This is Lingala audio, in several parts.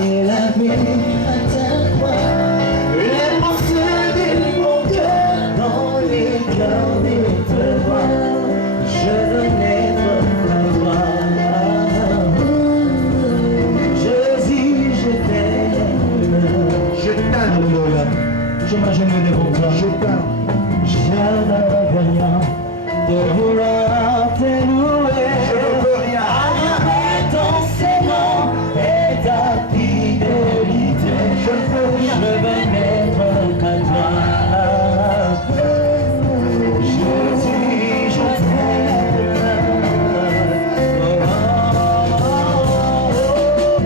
et la vie à ta croix. Les morceaux de mon cœur dans les cœurs des devoirs, je veux naître à toi. Jésus, je t'aime. Je t'aime, Lola. Je m'agenouille devant toi. Je t'aime. Je n'avais rien de vouloir te louer. Je ne peux rien. Adorer ton serment et ta fidélité. Je ne peux rien. Je veux n'être qu'à toi. Jésus, je t'aime.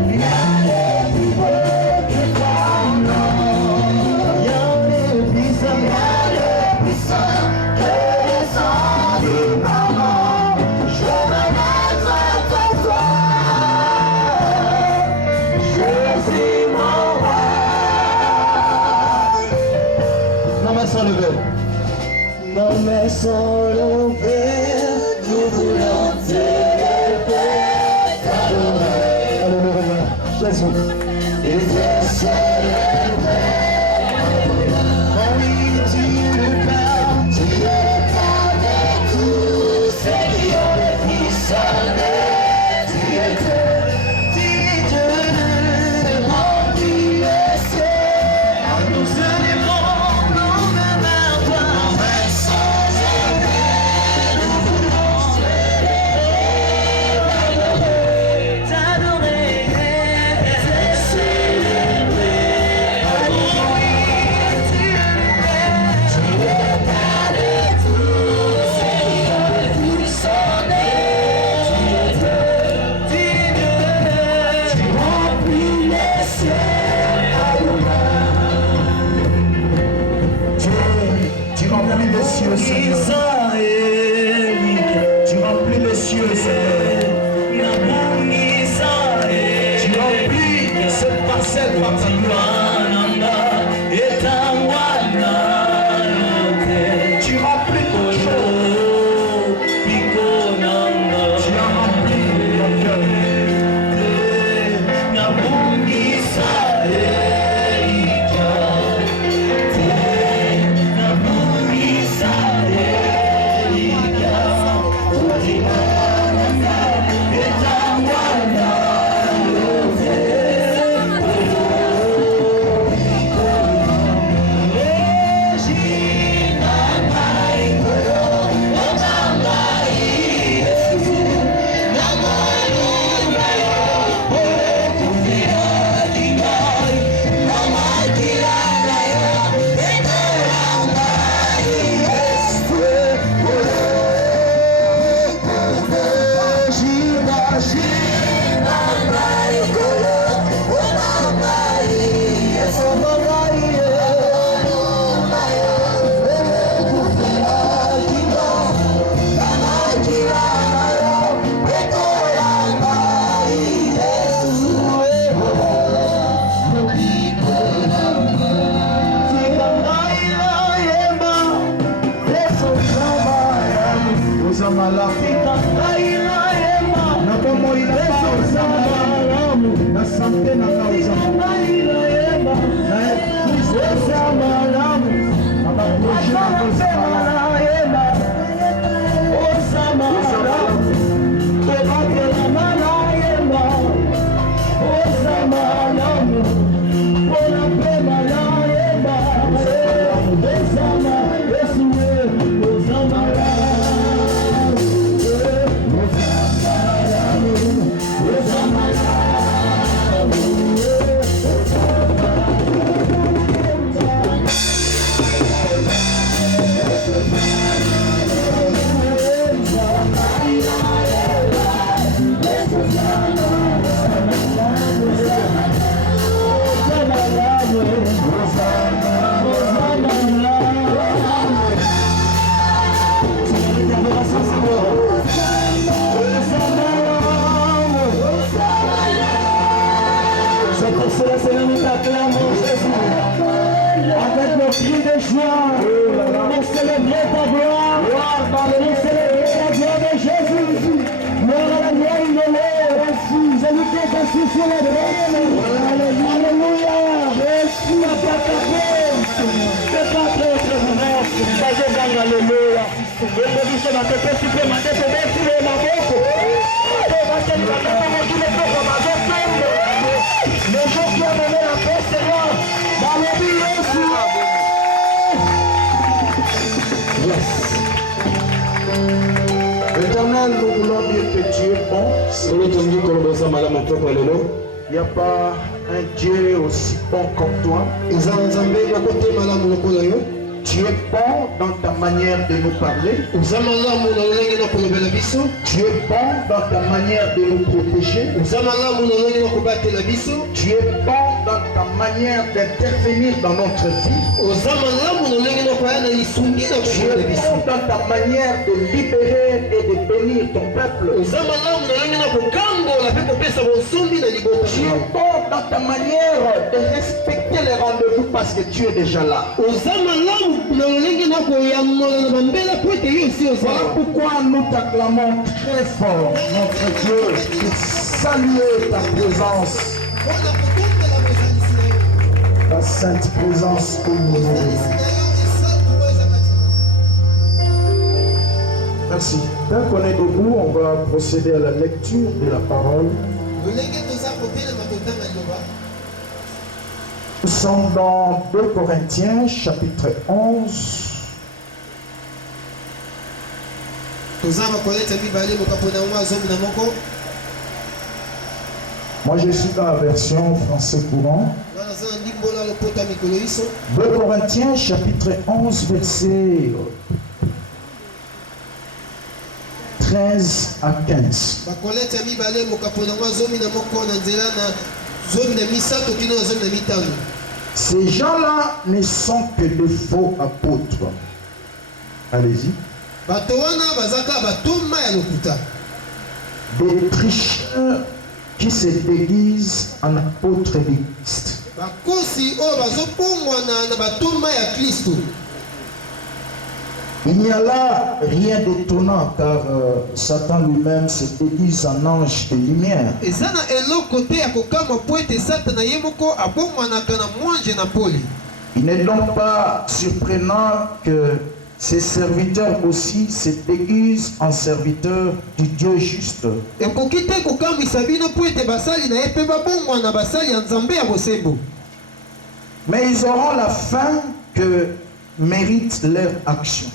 Rien n'est plus beau que toi, non. Rien n'est plus puissant, rien n'est plus puissant que le sang du maman. Je veux naître après toi. Jésus, mon roi. Non, mais sans lever. Nos mains sont levées, nous voulons t'élever, t'adorer. Alléluia. Jésus. Et te célébrer. Oh oui, tu es le Père, tu es le Père de tous ceux qui ont le Fils aimé. Tu es Dieu, c'est moi qui le sais. Nous élevons nos mains vers toi. Nos mains sont levées, nous voulons t'élever, t'adorer, te célébrer. Oh oui, tu es le Père de tous ceux qui ont le Fils aimé. Tu es Dieu, tu remplis les cieux. Tu remplis les cieux, Seigneur. Tu remplis les cieux, Seigneur. Tu remplis cette parcelle par ta gloire. Tu remplis ton cœur. Tu as rempli ton cœur. Na santé na causa. Jésus, celui qui est assis sur les trônes. Éternel, nous voulons dire que tu es bon. Il n'y a pas un Dieu aussi bon comme toi. Tu es bon dans ta manière de nous parler. Tu es bon dans ta manière de nous protéger. Tu es bon dans ta manière d'intervenir dans notre vie. Tu es bon dans ta manière de libérer et de bénir ton peuple. Tu es bon dans ta manière de respecter les rendez-vous parce que tu es déjà là. Voilà pourquoi nous t'acclamons très fort, notre Dieu, pour saluer ta présence, ta sainte présence au monde. Merci. Tant qu'on est debout, on va procéder à la lecture de la parole. Nous sommes dans 2 Corinthiens, chapitre 11. Moi, je suis dans la version français courant. 2 Corinthiens, chapitre 11, verset 13 à 15. Ces gens-là ne sont que de faux apôtres. Allez-y. Des tricheurs qui se déguisent en apôtres de Christ. Il n'y a là rien d'étonnant car Satan lui-même se déguise en ange de lumière. Il n'est donc pas surprenant que ses serviteurs aussi se déguisent en serviteurs du Dieu juste. Mais ils auront la fin que mérite leur action.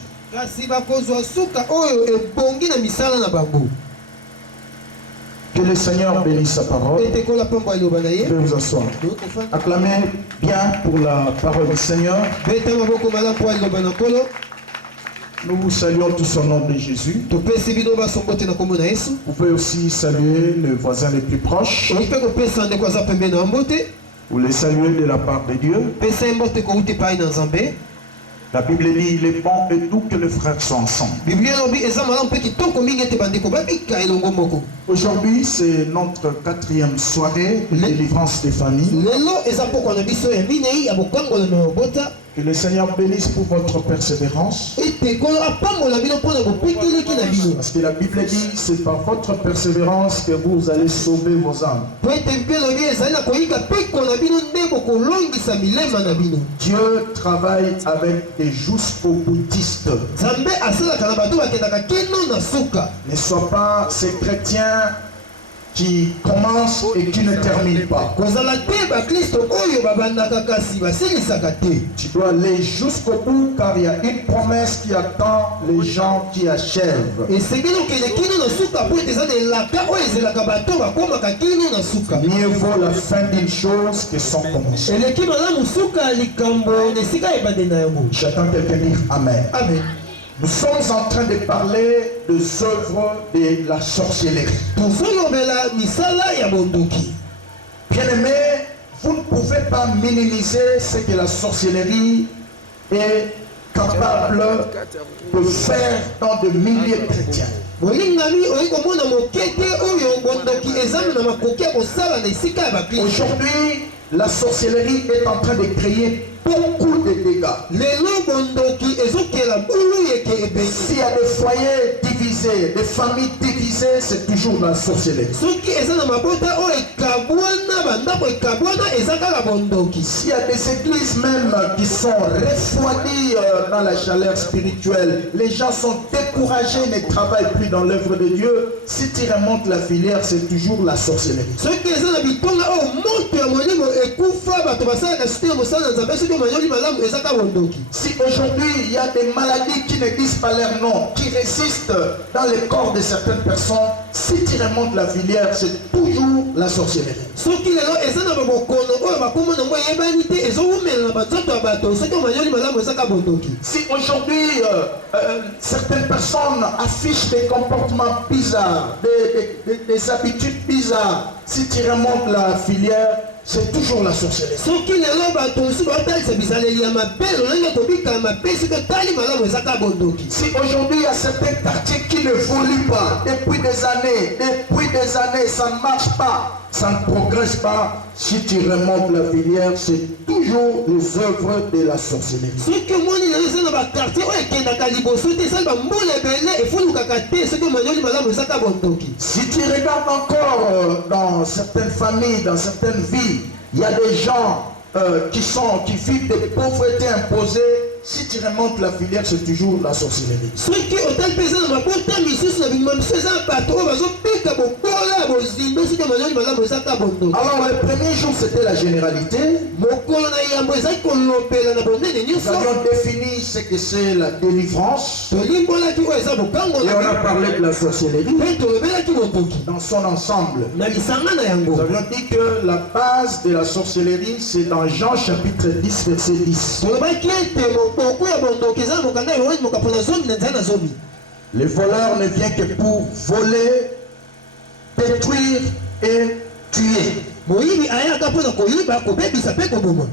Que le Seigneur bénisse sa parole. Je vais vous asseoir. Acclamez bien pour la parole du Seigneur. Nous vous saluons tous au nom de Jésus. Vous pouvez aussi saluer les voisins les plus proches. Vous les saluez de la part de Dieu. La Bible dit il est bon et doux que les frères soient ensemble. Aujourd'hui, c'est notre 4e soirée de délivrance des familles. Que le Seigneur bénisse pour votre persévérance. Parce que la Bible dit c'est par votre persévérance que vous allez sauver vos âmes. Dieu travaille avec des jusqu'au bouddhistes. Ne sois pas ces chrétiens qui commence et qui ne termine pas. Tu dois aller jusqu'au bout car il y a une promesse qui attend les gens qui achèvent. Mieux vaut la fin d'une chose que son commencement. J'attends quelqu'un dire Amen. Amen. Nous sommes en train de parler des œuvres de la sorcellerie. Bien aimé, vous ne pouvez pas minimiser ce que la sorcellerie est capable de faire dans de milliers de chrétiens. Aujourd'hui, la sorcellerie est en train de créer beaucoup de dégâts. S'il y a des foyers divisés, des familles divisées, c'est toujours la sorcellerie. S'il y a des églises même qui sont refroidies dans la chaleur spirituelle, les gens sont découragés, ne travaillent plus dans l'œuvre de Dieu. Si tu remontes la filière, c'est toujours la sorcellerie. Si aujourd'hui il y a des maladies qui ne disent pas leur nom, qui résistent dans le corps de certaines personnes, si tu remontes la filière, c'est toujours la sorcellerie. Si aujourd'hui certaines personnes affichent des comportements bizarres, des habitudes bizarres, si tu remontes la filière, c'est toujours la sorcellerie. Si aujourd'hui il y a certains quartiers qui ne évoluent pas, depuis des années, ça ne marche pas, ça ne progresse pas, si tu remontes la filière, c'est toujours les œuvres de la sorcellerie. Si tu regardes encore dans certaines familles, dans certaines vies, il y a des gens qui vivent de pauvreté imposée. Si tu remontes la filière, c'est toujours la sorcellerie. Alors le premier jour c'était la généralité. Nous avions défini ce que c'est la délivrance. Et on a parlé de la sorcellerie dans son ensemble. Nous avions dit que la base de la sorcellerie c'est dans Jean chapitre 10 verset 10. Le voleur ne vient que pour voler, détruire et tuer.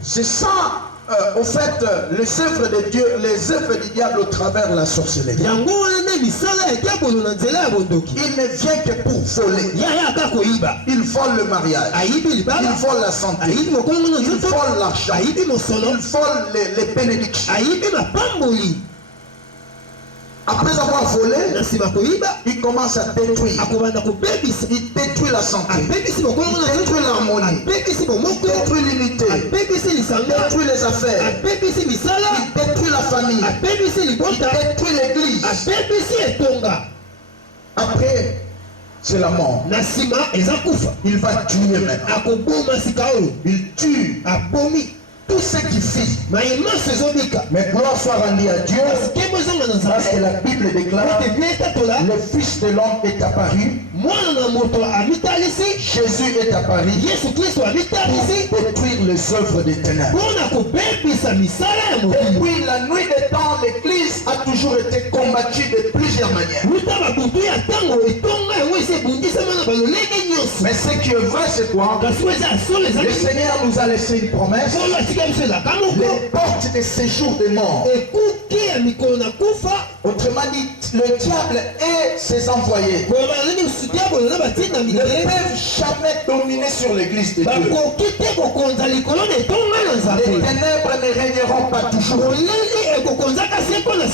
C'est ça, au fait, les œuvres de Dieu, les œuvres du diable au travers de la sorcellerie. Il ne vient que pour voler. Il vole le mariage. Il vole la santé. Il vole l'argent. Il vole les bénédictions. Après avoir volé, il commence à détruire. Il détruit la santé. Il détruit l'harmonie. Il détruit l'unité. Il détruit les affaires. Il détruit la famille. Il détruit l'église. Après, c'est la mort. Il va tuer maintenant. Il tue. Tout ce qui vit. Mais gloire soit rendue à Dieu. Parce que la Bible déclare le Fils de l'homme est apparu. Jésus est apparu pour détruire les œuvres des ténèbres. Depuis la nuit des temps, l'Église a toujours été combattue de plusieurs manières. Mais ce qui est vrai, c'est quoi? Le Seigneur nous a laissé une promesse. Les portes de séjour des morts. Autrement dit, le diable et ses envoyés ne peuvent jamais dominer sur l'église de Dieu. Les ténèbres ne régneront pas toujours.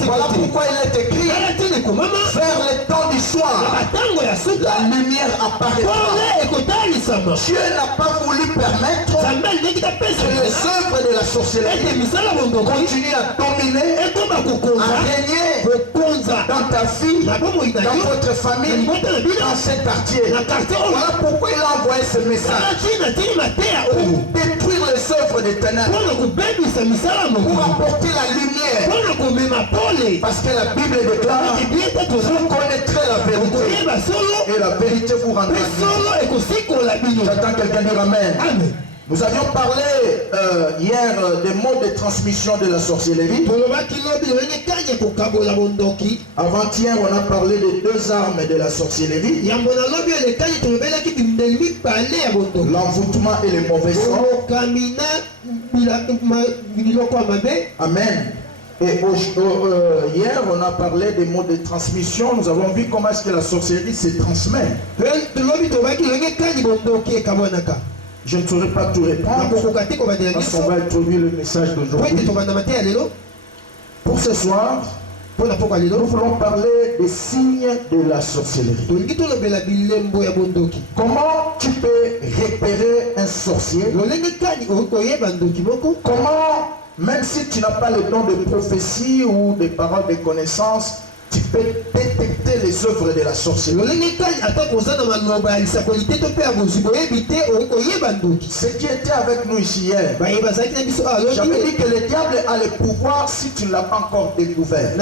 Voilà pourquoi il est écrit: vers le temps du soir, la lumière apparaîtra. Dieu n'a pas voulu permettre que les œuvres de la sorcellerie continuent à dominer, à régner dans ta vie, dans votre famille, dans ce quartier. Voilà pourquoi il a envoyé ce message pour détruire les œuvres des ténèbres, pour apporter la lumière. Parce que la Bible déclare: vous connaîtrez la vérité et la vérité vous rendra libre. J'attends quelqu'un dire Amen. Nous avions parlé hier des modes de transmission de la sorcellerie. Avant-hier, on a parlé des deux armes de la sorcellerie: l'envoûtement et les mauvais sorts. Amen. Et hier, on a parlé des modes de transmission. Nous avons vu comment est-ce que la sorcellerie se transmet. Je ne saurais pas tout répondre parce qu'on va introduire le message d'aujourd'hui. Pour ce soir, Nous voulons parler des signes de la sorcellerie. Comment tu peux repérer un sorcier? Comment, même si tu n'as pas le don de prophétie ou de paroles de connaissance, tu peux détecter les œuvres de la sorcellerie. Ce qui était avec nous ici hier, j'avais dit que le diable a le pouvoir si tu ne l'as pas encore découvert.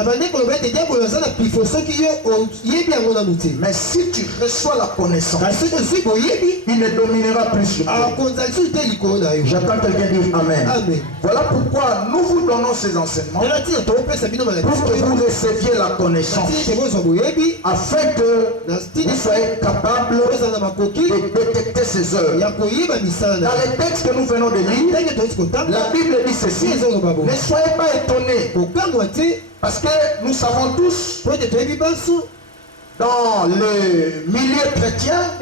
Mais si tu reçois la connaissance, il ne dominera plus sur toi. J'attends quelqu'un dire Amen. Voilà pourquoi nous vous donnons ces enseignements pour que vous receviez la connaissance, afin que vous soyez capable de détecter ces œuvres. Dans les textes que nous venons de lire, la Bible dit ceci: ne soyez pas étonnés, parce que nous savons tous, dans le milieu chrétien,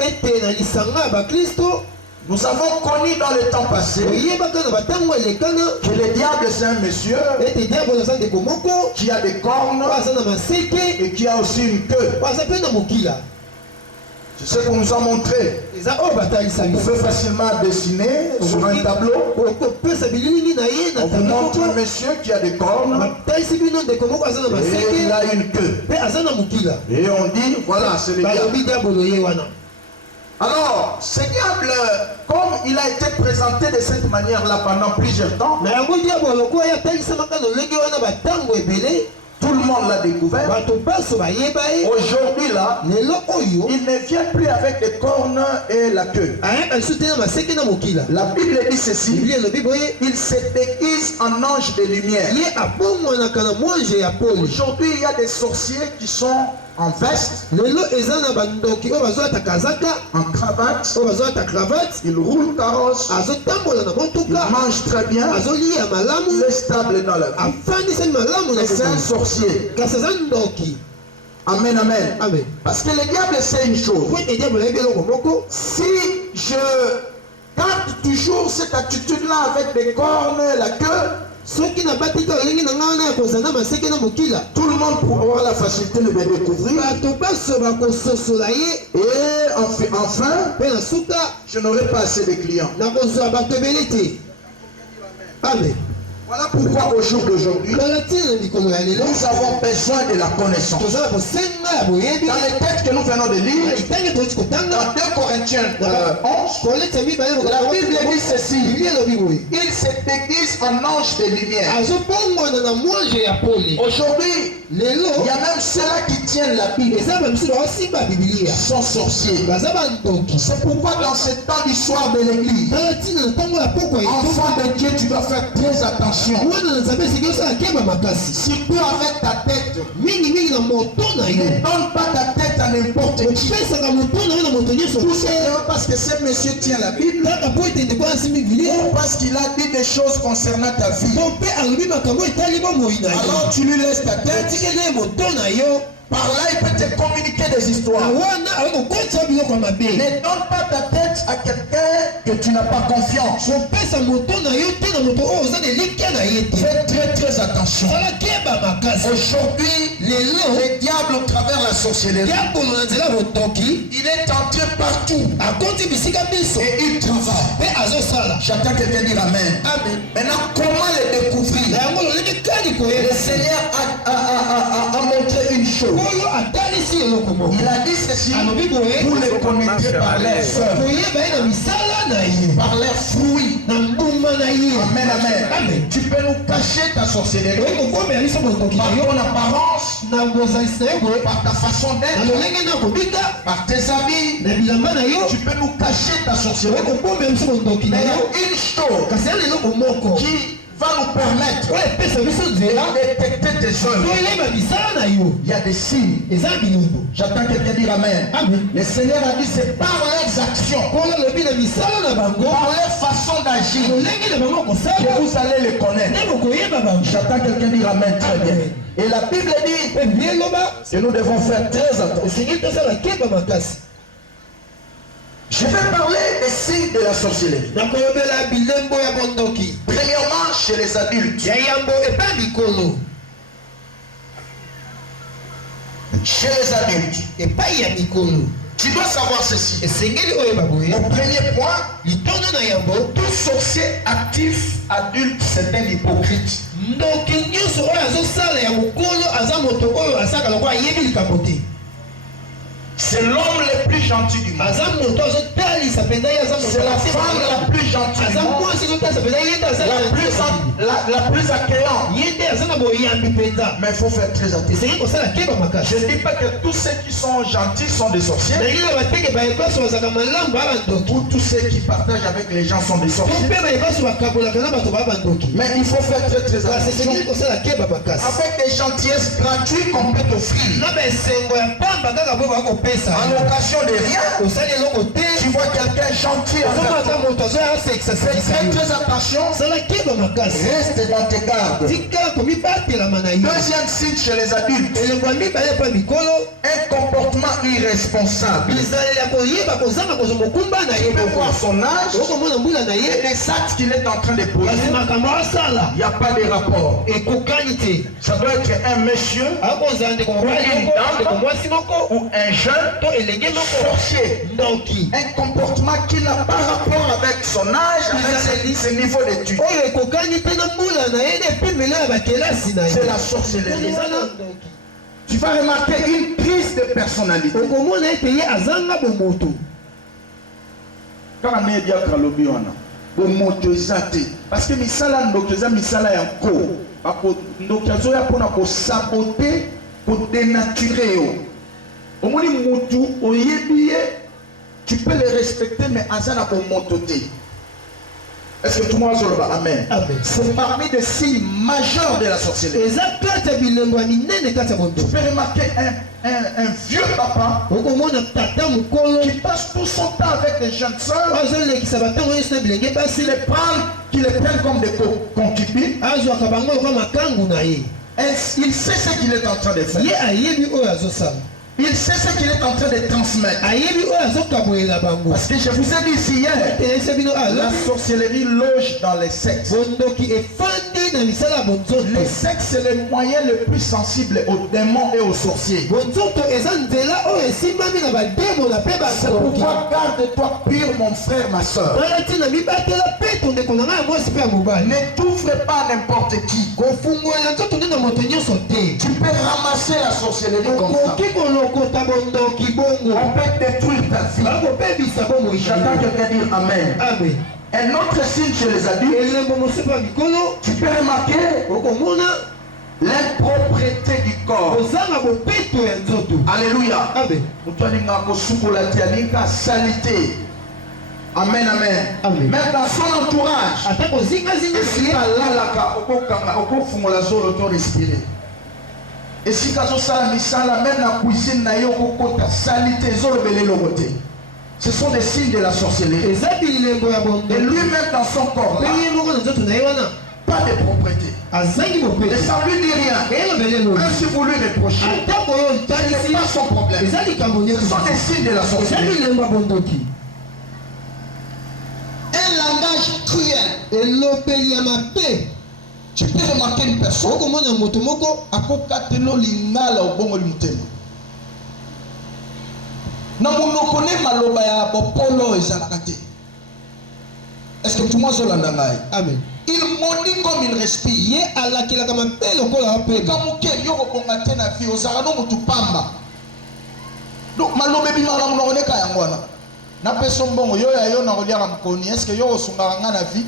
nous avons connu dans le temps passé que le diable c'est un monsieur qui a des cornes et qui a aussi une queue. C'est ce qu'on nous a montré. Vous pouvez facilement dessiner sur un tableau. On vous montre un monsieur qui a des cornes et il a une queue. Et on dit, voilà, c'est le diable. Alors, ce diable, comme il a été présenté de cette manière-là pendant plusieurs temps, tout le monde l'a découvert. Aujourd'hui là, il ne vient plus avec les cornes et la queue. La Bible dit ceci: il se déguise en ange de lumière. Aujourd'hui, il y a des sorciers qui sont en veste, en cravate, il roule carrosse, il mange très bien, il est stable dans la vie. Mais c'est un sorcier. Amen, amen, amen. Parce que le diable sait une chose: si je garde toujours cette attitude-là avec des cornes, la queue, tout le monde pourra avoir la facilité de me découvrir. Et enfin, je n'aurai pas assez de clients. Amen. Voilà pourquoi au jour d'aujourd'hui, nous avons besoin de la connaissance. Dans les textes que nous venons de lire, dans 2 Corinthiens 11, la Bible dit ceci: il se déguise en ange de lumière. Aujourd'hui, il y a même ceux-là qui tiennent la Bible, sont sorciers. C'est pourquoi dans ce temps d'histoire de l'église, enfant de Dieu, tu dois faire très attention. Surtout avec ta tête. Ne donne pas ta tête à n'importe qui. Tout simplement parce que ce monsieur tient la Bible, ou parce qu'il a dit des choses concernant ta vie. Alors tu lui laisses ta tête. Par là, il peut te communiquer des histoires. Ne donne pas ta tête à quelqu'un que tu n'as pas confiance. Fais très très attention. Aujourd'hui, le diable au travers la sorcellerie, il est entré partout. Et il travaille. J'attends quelqu'un dire Amen. Maintenant, comment le découvrir? Le Seigneur a montré une chose. Il a dit ceci: vous les connaîtrez par leurs œuvres, par leurs fruits. Amen, amen. Tu peux nous cacher ta sorcellerie par ton apparence, par ta façon d'être, par tes habits. Tu peux nous cacher ta sorcellerie. Mais il y a une chose qui va nous permettre de détecter tes œuvres. Il y a des signes. J'attends quelqu'un dire Amen. Le Seigneur a dit: c'est par leurs actions, par leur façon d'agir, que vous allez les connaître. J'attends quelqu'un dire Amen. Très bien. Et la Bible dit que nous devons faire très attention. Je vais parler des signes de la sorcellerie. Premièrement, chez les adultes. chez les adultes. Et pas y a mikolo. Tu dois savoir ceci. Et sengeli oyo baboye. Au premier point, Litono na yambo. tout sorcier actif adulte, c'est un hypocrite. Ndoki nyonso oyo azosala ya mokolo aza moto oyo asaka lokola ayebi likambo te. C'est l'homme le plus gentil du monde. Aza moto azotalisa mpenza ye aza moto. C'est la femme la plus gentille du aza monde. mwasi azotalisa mpenza ye nde aza La plus accueillante. ye nde aza na boyambi mpenza. Mais il faut faire très attention. esengeli kosala keba makasi. Je ne dis pas que tous ceux qui sont gentils sont des sorciers. nalingi na bateke bayekoso bazaka malamu baa bandoki. Ou tous ceux qui partagent avec les gens sont des to sorciers. mpe bayekoso bakabolaka na bato baa bandoki. Mais il faut faire très très kasi attention. esengeli kosala keba makasi. Avec des gentillesses gratuites qu'on peut t'offrir. na baesengo ya pamba kaka po bakopesa En location de rien. osali eloko te. Tu vois quelqu'un gentil avec toi. ozomaka moto azoya asekisa Fais très très attention. sala keba makasi. Reste dans tes gardes. tika komibatelama na ye. Deuxième signe chez les adultes. elembo ya mibale pa mikolo Un comportement irresponsable. bizaleli ya koyeba kozanga kozwa mokumba na ye Tu peux voir moko. son âge okomona mbula na et ye les actes qu'il est en train de kasi poser. makambo asala Il n'y a pas de rapport. ekokani te. Ça doit être un monsieur akozala ndeko mobali moko ndeko mwasi moko ou un jeune to elenge moko sorcier. ndoki Un comportement qui n'a pas rapport avec son âge, avec ses niveaux d'études. oyo ekokani te na mbula na ye na epimelo ya bakelasi na ye. C'est la sorcellerie. eza na ndoki. Tu vas remarquer une crise de personnalité. okomona ete ye azanga bomoto. Kaka media kalobi wana bomoto eza te parce que misala ndoki eza misala ya nko ndoki azoya mpona kosabote kodenature yo. Omoni mutu oyebi ye tu peux le respecter mais aza na bomoto te. Est-ce que tout le monde a amen? Amen. C'est parmi des signes majeurs de la sorcellerie. eza kati ya bilembo ya minene kati ya Tu bondo. peux remarquer un vieux papa okomona tata mokolo qui passe tout son temps avec des jeunes sœurs, azolekisa batango nyonso na bilenge basi qui les prennent comme des concubines. azwaka bango lokola makangu na ye. Il sait ce qu'il est en train de faire. ye ayebi oyo azosala. Il sait ce qu'il est en train de transmettre. ayebi oyo azokabolela bango. Parce que je vous ai dit ici hier, telesa bino la ala sorcellerie loge dans les sexes. bondoki efandi na misala ya bonzoto. Les sexes, c'est le moyen le plus sensible aux démons et aux sorciers. bonzoto eza nzela oyo esimbami na bademona mpe C'est bandoki. pourquoi garde-toi pur, mon frère, ma soeur. wana ntina mibatela mpe tondeko na ngai ya mwasi mpe ya mobali. Ne t'ouvre pas à n'importe qui. kofungolela nzoto nde na moto nyonso te. Tu peux ramasser la sorcellerie comme ça. okoki kolokota bondoki bongo On peut détruire ta vie. bakopebisa bongo J'attends quelqu'un dire Amen. amen. Un autre signe chez les adultes, elembo mosusu ya mikolo tu peux remarquer okomona l'impropreté du corps. kozanga bopeto ya nzoto. Alléluia. amen. Mutu alinga kosukola te alinga salité. Amen, amen. Amen. Même dans son entourage, ata kozingazinga esika alalaka okokanga okofungola zolo to respirer. Esika azosala misala même na cuisine na ye okokota salité ezolobela eloko te. Ce sont des signes de la sorcellerie. eza bilembo ya Et bondo. lui-même dans son corps, mpe là, ye moko na nzoto na ye wana pas de propreté. azangi Et bopeto. ça lui dit rien. eyelobele eloi Même si vous lui reprochez, atako oyo ce n'est otalisi pas son problème. eza likambo Ce nyonso. sont des signes de la eza sorcellerie. bilembo ya bondoki. Un langage cruel. elobeli ya mabe Tu peux remarquer une personne. okomona moto moko Akokatelo lingala obongo limutema. Na monoko ne maloba ya bopolo ezalaka te. Est-ce que tout le monde zolanda ngai? amen. Il maudit comme il respire. ye alakelaka mabe lokola apeba. Kamuke yo kobonga te na vie ozalaka no mutu pamba. Donc maloba ebimaka na monoko ne ka yango wana. Napesa mbongo yo ya yo na koliaka mokoni. Est-ce que yo osungaka nga na vie?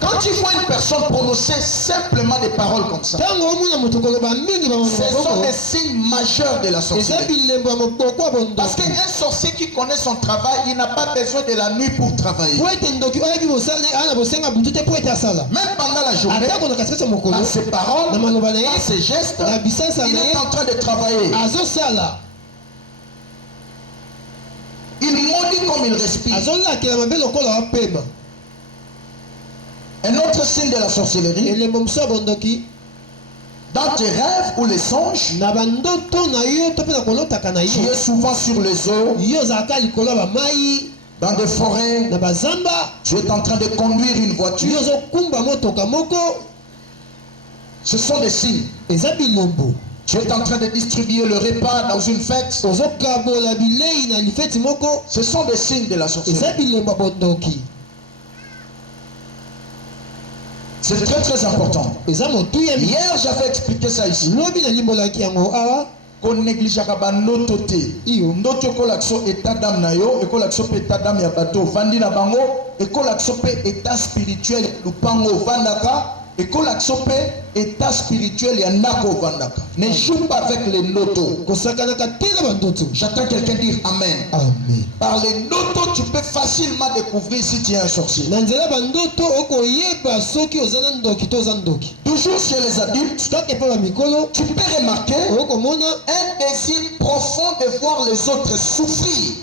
Quand tu vois une personne prononcer simplement des paroles comme ça, ntango omona moto koloba mingi ce sont bamaboko des signes majeurs de la eza sorcellerie. bilembo ya moboko ya Parce bondoki. qu'un sorcier qui connaît son travail, il n'a pas besoin de la nuit pour travailler. po ete ndoki oyebi mosala ana bosenga butu te po ete asala Même pendant la journée, atako na katikati ya mokolo dans ses paroles, na maloba na ye dans ses gestes, na bisasa il na est ye en train de travailler. azosala Il maudit comme il respire. azolakela mabe lokola apeba. Un autre signe de la sorcellerie, elembo mosusu ya bondoki dans tes rêves ou les songes, na bandoto na yo to mpe na kolotaka na tu yo es souvent sur les eaux, yo ozalaka likolo ya bamai dans des forêts, na bazamba tu es en train de conduire une yo voiture. ozokumba motoka moko Ce sont des signes. eza bilembo. Tu es en train de distribuer le repas dans une fête. Ce sont des signes de la sorcellerie. C'est très très important. Hier j'avais expliqué ça ici. Qu'on néglige pas notre côté. Notre collection état d'âme na yo, collection état d'âme ya bateau. Vandi na bango, collection état spirituel lupango vandaka. Et que l'action état spirituel et nako vandaka. Ne joue pas avec les notos. J'attends quelqu'un dire Amen. Amen. Par les notos, tu peux facilement découvrir si tu es un sorcier. Toujours chez les adultes, tu peux remarquer un désir profond de voir les autres souffrir.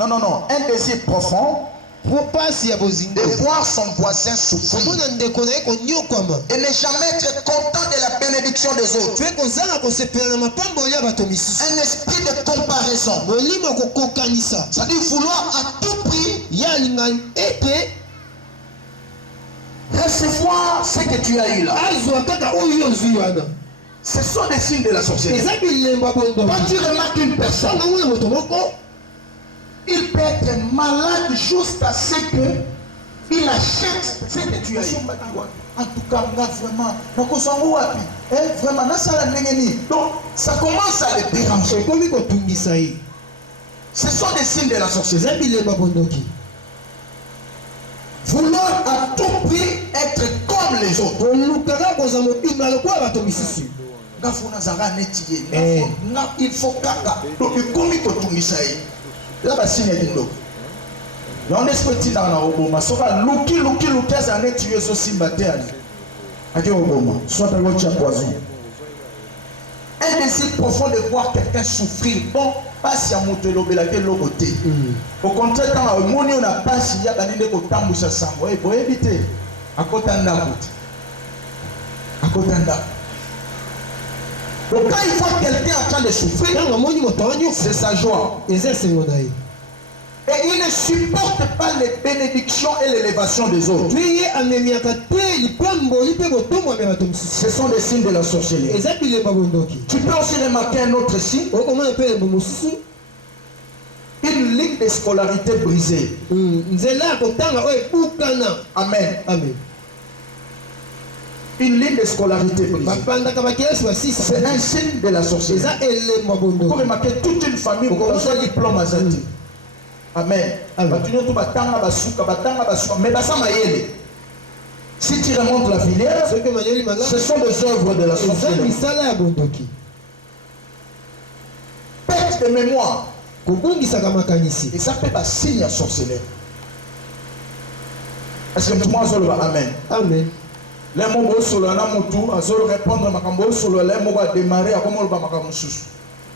Non, non, non. Un désir profond de voir son voisin souffrir et ne jamais être content de la bénédiction des autres. Un esprit de comparaison. C'est-à-dire vouloir à tout prix recevoir ce que tu as eu là. Ce sont des signes de la sorcellerie. Quand tu remarques une personne, il peut être malade jusqu'à ce qu'il achète ce que tu as eu. En tout cas, vraiment, donc ça commence à le déranger. Ce sont des signes de la sorcellerie. Vouloir à tout prix être comme les autres. Il faut caca. Donc il commis que tout misaï. Là bas signe de l'eau. On est petit dans la oboma. Soka luki ça net tué so simbaté ali. Ake oboma. Soit à l'autre poison. Un désir profond de voir quelqu'un souffrir. Bon, pas si à monter l'obéla que l'eau côté. Au contraire, quand on moni on a pas si y a gagné de kotambu sa sango. Et pour éviter, à côté d'un côté. À côté d'un. Donc quand il voit quelqu'un en train de souffrir, c'est sa joie. Et il ne supporte pas les bénédictions et l'élévation des autres. Ce sont des signes de la sorcellerie. Tu peux aussi remarquer un autre signe. Une ligne de scolarité brisée. Amen. Amen. Une ligne de scolarité brisée. C'est un signe de la sorcellerie. Vous pouvez remarquer toute une famille pour un diplôme à Zati. Amen. Mais si tu remontes la filière, ce sont des œuvres de la sorcellerie. Perte de mémoire. Et ça peut être signe à sorcellerie. Est-ce que tout le monde va Amen? Amen. Les mots solo na mutu azolo répondre makambo solo les mots va démarrer à comment le makambo sous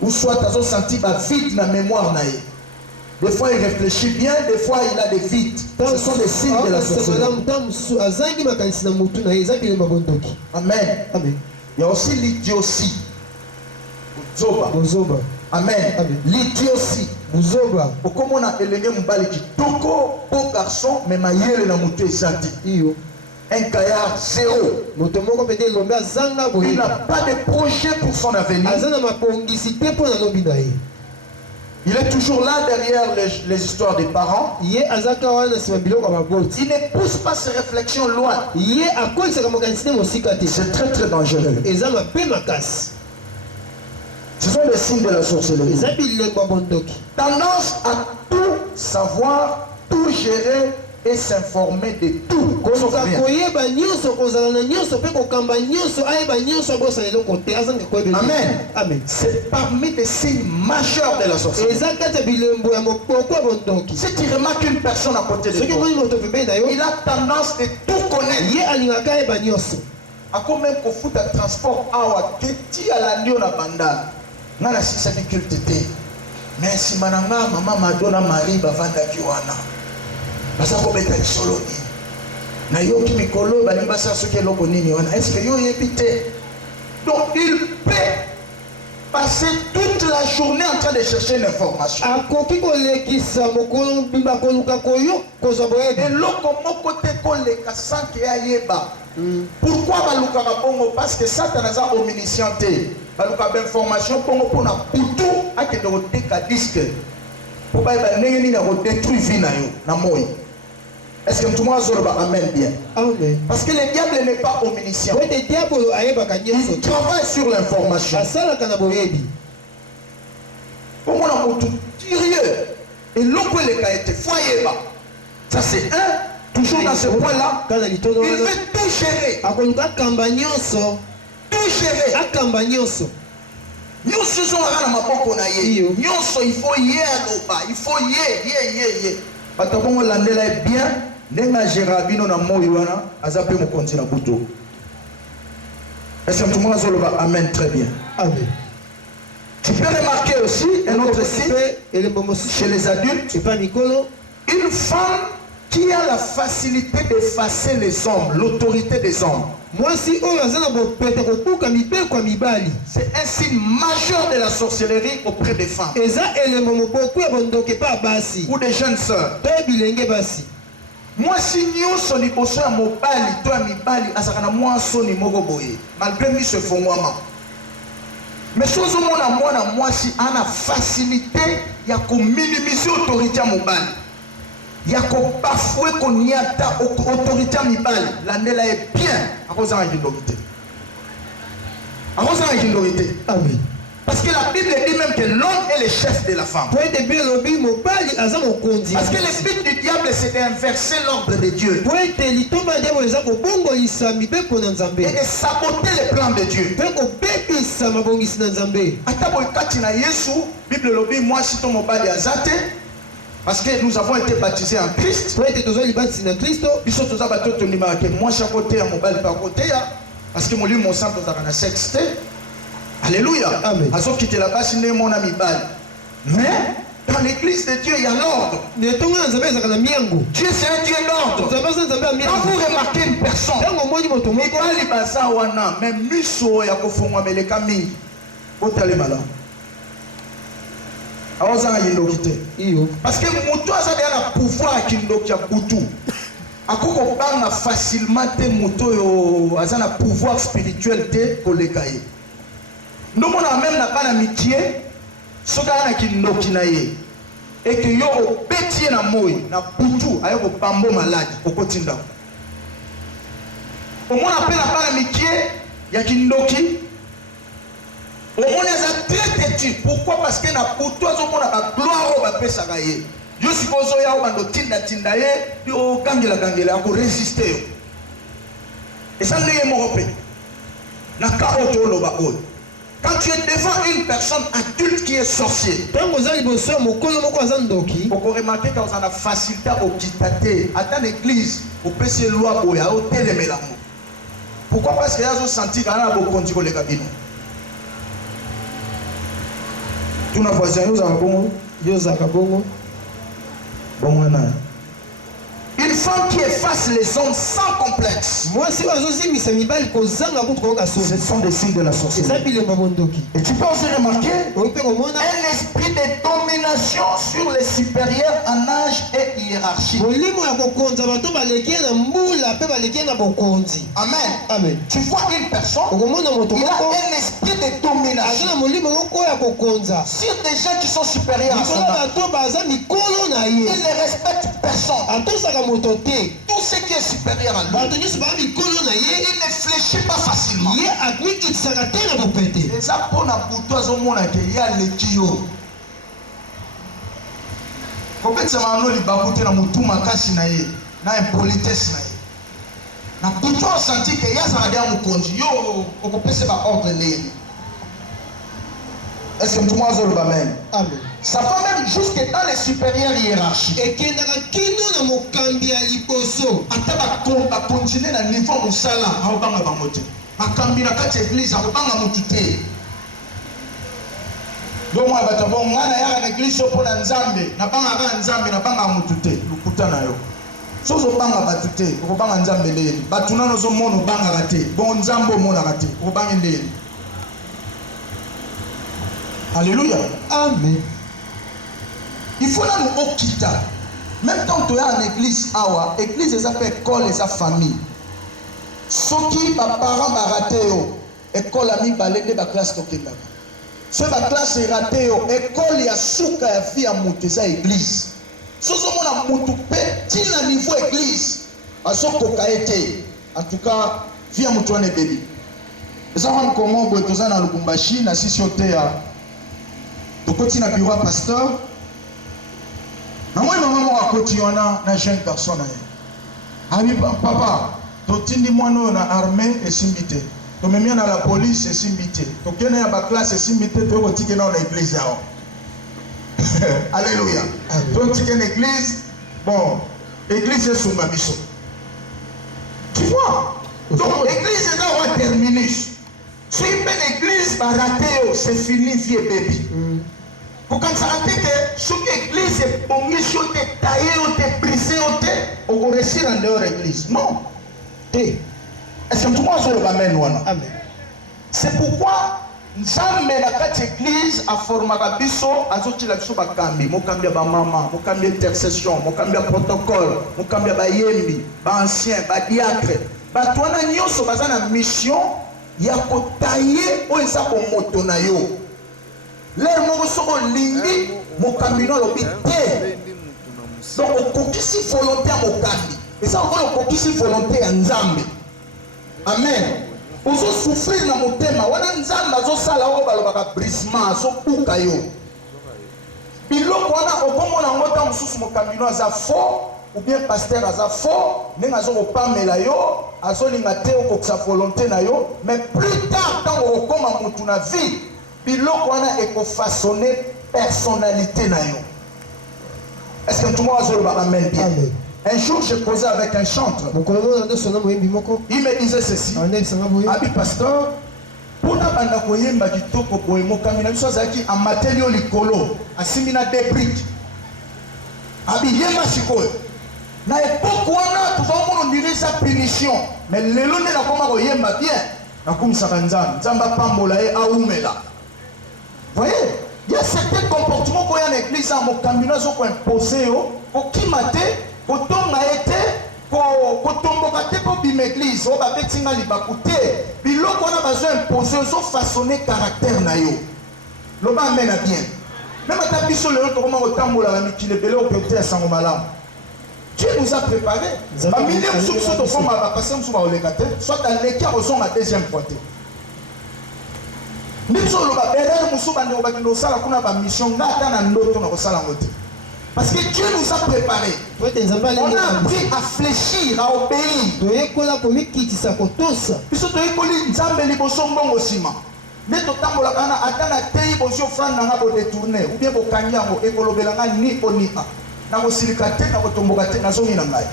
ou soit azo senti ba vide na mémoire na ye. Des fois il réfléchit bien, des fois il a des vides. Ce sont des signes de la sorcellerie. Amen. Amen. Il y a aussi l'idiotie. Bozoba. Amen. L'idiotie. Bozoba. Comme on a élégé mbali kitoko beau garçon mais mayele na mutu ezati. Un caillard zéro. Il n'a pas de projet pour son avenir. Il est toujours là derrière les histoires des parents. Il ne pousse pas ses réflexions loin. C'est très très dangereux. Ce sont des signes de la sorcellerie. Tendance à tout savoir, tout gérer et s'informer de tout. Amen. Amen. C'est parmi les signes majeurs de la sorcellerie. Si tu remarques une personne à côté de toi, il a tendance de tout connaître. À combien qu'on fout un transport à Keti à la Lyon à Banda. N'a la si culte. Mais si mananga maman Madonna Marie bavanda kiwana. Basa ko beta solo ni na yo ki mikolo bali basa soki loko nini wana est-ce que yo yebite donc il peut passer toute la journée en train de chercher une information akoki ko lekisa mokolo bimba ko luka koyo ko zoboye et loko moko te ko leka sanke ayeba Pourquoi balukaka bongo? Parce que Satan a ça omniscient. Balukaka information bongo pour na putu akende koteka disque. Pour pas ndenge nini na détruire vie na yo na moi. Est-ce que tout le monde a amen bien? Amen. Parce que le diable n'est pas omniscient. Il travaille sur l'information. Pour moi, on est curieux. Et l'autre, il a été foyer. Ça, c'est un. Toujours dans ce point-là. Il veut tout gérer. Tout gérer. Nous sommes à la mapoko na ye. Nous sommes, il faut y aller. Il faut y. Batabongo landela est bien. Nenga Gérabino na moywana azape mo continue na buto. Est-ce que tout le monde a amen très bien? Amen. Tu peux remarquer aussi un autre signe chez les adultes. Une femme qui a la facilité d'effacer les hommes, l'autorité des hommes. C'est un signe majeur de la sorcellerie auprès des femmes ou des jeunes sœurs. Moi si nyonso liboso ya mobali to ya mibali asakana mwaso ni moko boye malgré mi se fongwama. Mais chose mona mwana mwasi ana facilité ya ko minimiser autorité ya mobali. Ya ko bafouer ko niata autorité ya mibali. Landela est bien à cause de l'autorité. À cause de l'autorité. Amen. Parce que la Bible dit même que l'homme est le chef de la femme. Parce que le but du diable c'est d'inverser l'ordre de Dieu. Et de saboter les plans de Dieu. Parce que nous avons été baptisés en Christ. Parce que mon sang est sexté. Alléluia. Amen. Mais dans l'église de Dieu, il y a l'ordre. Dieu c'est un Dieu d'ordre. Quand vous remarquez une personne, même muso ya kofungwa meleka mingi, otalema là. Parce que muto azabe na pouvoir kindoki ya butu. Akoko banga facilement te muto yo azana pouvoir spirituel te koleka ye. Nous avons même pas amitié, ce qui est et que yo obétier na moi na butu ayo ko pambo malade au kotinda. Au moins appelle pas amitié ya kindoki. Au moins les très têtu. Pourquoi? Parce que na butu azo mona ba gloire au ba pesa gaye. Yo suppose ya o bando tinda ye yo gangela ko résister. Et ça n'est pas mon na ka auto lo ba o. Quand tu es devant une personne adulte qui est sorcier, on peut remarquer qu'on a la facilité au quitter. À l'église, on peut se loi pour y aller au télémélamu. Pourquoi? Parce qu'il y a un senti qu'on a beaucoup de les cabines. Tous nos voisins, ils ont bon. Une femme qui efface les hommes sans complexe. Ce sont des signes de la sorcellerie. Et tu peux aussi remarquer un esprit de domination sur les supérieurs en âge et hiérarchie. Amen. Amen. Tu vois une personne, il a un esprit de domination sur des gens qui sont supérieurs à son âge. Il ne respecte personne. Tout ce qui est supérieur à lui, il ne fléchit pas facilement. Et ça, pour la boutoise au monde, il y a les kio. En fait, ça m'a dit que na mutu makasi na ye, na impolitesse na ye. Na boutoise senti que ya ça a un conduit. Yo, on peut se battre ordre les. Est-ce que tout le monde a amen? Amen. Ça va même jusque dans les supérieurs hiérarchiques. Et qui n'a qu'un mot cambi à l'hyposo. À continuer dans le niveau où ça là, à Obama Bamote. À cambi na quatre églises, à Obama Motute. Donc moi, je vais vous dire, il y a une église pour l'Anzambe. Na banga Anzambe, na banga Motute. Lukuta na yo. So so banga batute, ko banga Nzambe leli. Batuna no zo mono banga rate. Bon Nzambo mona rate. Ko banga leli. Alléluia. Amen. Il faut nous quitter. Même quand tu es en église, l'église est sa école et sa famille. soki baparent barate yo ekole ya mibale nde baklasse tokendaka soki baklasse erate yo ekole ya suka ya vie ya moto eza église sozomona motu mpe ntina niveau église azokoka ye te en tout cas vie ya moto wana ebebi eza wana kongo boye toza na lubumbashi na sisi yo te ya tokoti na bureau ya pasteur na moi mama moko akoti wana na jeune garçon na ye abi papa totindi mwana oyo na armée esimbi te tomemia na la police esimbi te tokende ya baklasse esimbi te tokotikende nao na église yao alléluia totike na église bon église esunga biso tu vois donc église eza wa terminus soki mpe na église barate yo c'est fini vie ebebi kokanisaka te ke soki église ebongisi yo te taye yo te brise yo te okoresira en dehors église non te est-ce que mtumo azoloba amen wana c'est pourquoi nzambe na kati église aformaka biso azotila biso bakambi mokambi ya bamama mokambi ya intercession mokambi ya protocole mokambi ya bayembi baancien badiacre bato wana nyonso baza na mission ya kotaye oyo eza bomoto na yo lere moko soko olingi mokambi no alobi te donc okokisi volonté ya mokambi eza okoyo okokisi volonté ya nzambe amen ozosouffrir na motema wana nzambe azosala oyo balobaka brisement azobuka yo biloko wana okomona yango ntango mosusu mokambi no aza fort ou bien pasteur aza fort ndenge azokopamela yo azolinga te okokisa volonté na yo mais plus tard ntango okokoma motu na vie biloko wana ekofaçonne personnalité na yo est-ce que tout le monde azoloba amen bien un jour je causais avec un chantre il me disait ceci abi pasteur mpona banda koyemba kitoko boye mokambi na biso azalaki amateli yo likolo asimbi na deux briques abi yemba sikoyo na epoke wana tozomona ondire eza punition mais lelo nde nakoma koyemba bien nakumisaka nzambe nzambe apambola ye aumela voyez il y a certains comportements qu'on a dans l'église à mokambi nazo ko imposer yo kokima te kotonga ete kotomboka te po bima église o babetinga libaku te biloko wana bazo imposer ozo façonner caractère na yo loba amena bien même ata biso lelo tokoma kotambola ba mikile bele okete ya sango malamu Dieu nous a préparé ba milliers de sous to forma ba passer musu ba oleka te soit à l'écart au son la deuxième fois te Niso loba erreur musu ba ndeko bakendo sala kuna ba mission ngata na ndoto na kosala ngote. Parce que Dieu nous a préparé. On a appris à fléchir, à obéir. Biso to ekoli nzambe liboso mbongo sima. Ne to tambola kana atana tei bozo franda nga bo détourner ou bien bo kanyango ekolobela nga ni onika. Na ko silika te na ko tomboka te na zongi na ngai.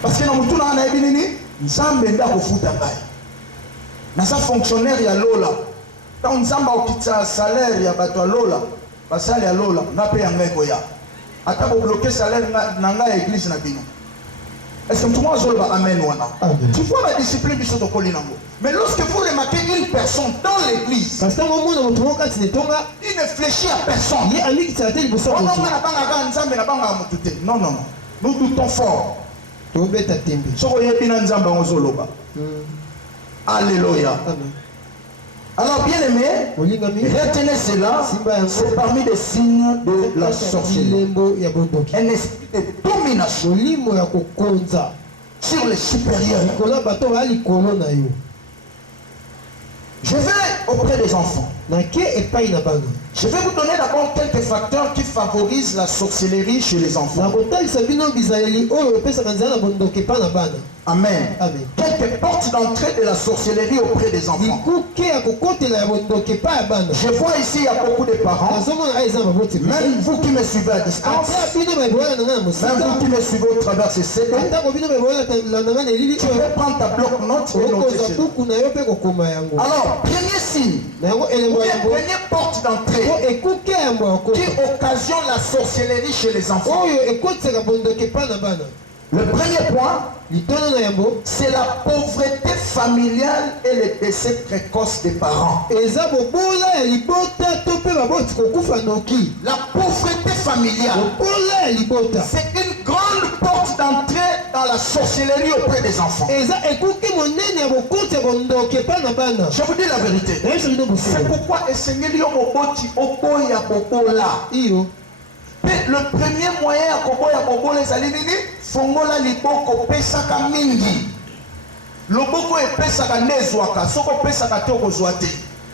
Parce que na mutuna na ebi nini nzambe nda ko futa ngai. Na sa fonctionnaire ya lola. Tant nzamba okitsa salaire ya bato lola, basali ya lola na pe ya ngai koya. Ata ko bloquer salaire na ngai église na bino. Est-ce que tout le monde a amen wana? Tu vois la discipline biso to kolinango. Mais lorsque vous remarquez une personne dans l'église, il ne fléchit à personne. Non, non, non. Nous doutons fort. Alléluia. Alors bien aimé, retenez cela, c'est parmi les signes de la sorcellerie. Un esprit de domination sur les supérieurs. Je vais auprès des enfants. Je vais vous donner d'abord quelques facteurs qui favorisent la sorcellerie chez les enfants. Amen. Quelques portes d'entrée de la sorcellerie auprès des enfants. Je vois ici, il y a beaucoup de parents. Même vous qui me suivez à distance. Même vous qui me suivez au travers de ces CD. Tu peux prendre ta bloc-notes et noter cela. Alors, premier signe. Première porte d'entrée qui occasionne la sorcellerie chez les enfants. Le premier point, c'est la pauvreté familiale et le décès précoce des parents. La pauvreté familiale, c'est une grande porte d'entrée dans la sorcellerie auprès des enfants. Je vous dis la vérité. C'est pourquoi Esengeli Omoboti Oboya Bobola. Mais le premier moyen à Koboya Bobola, c'est nini? Fongola liboko pesaka mingi. Loboko e pesaka nezwaka, soko pesaka te okozwate.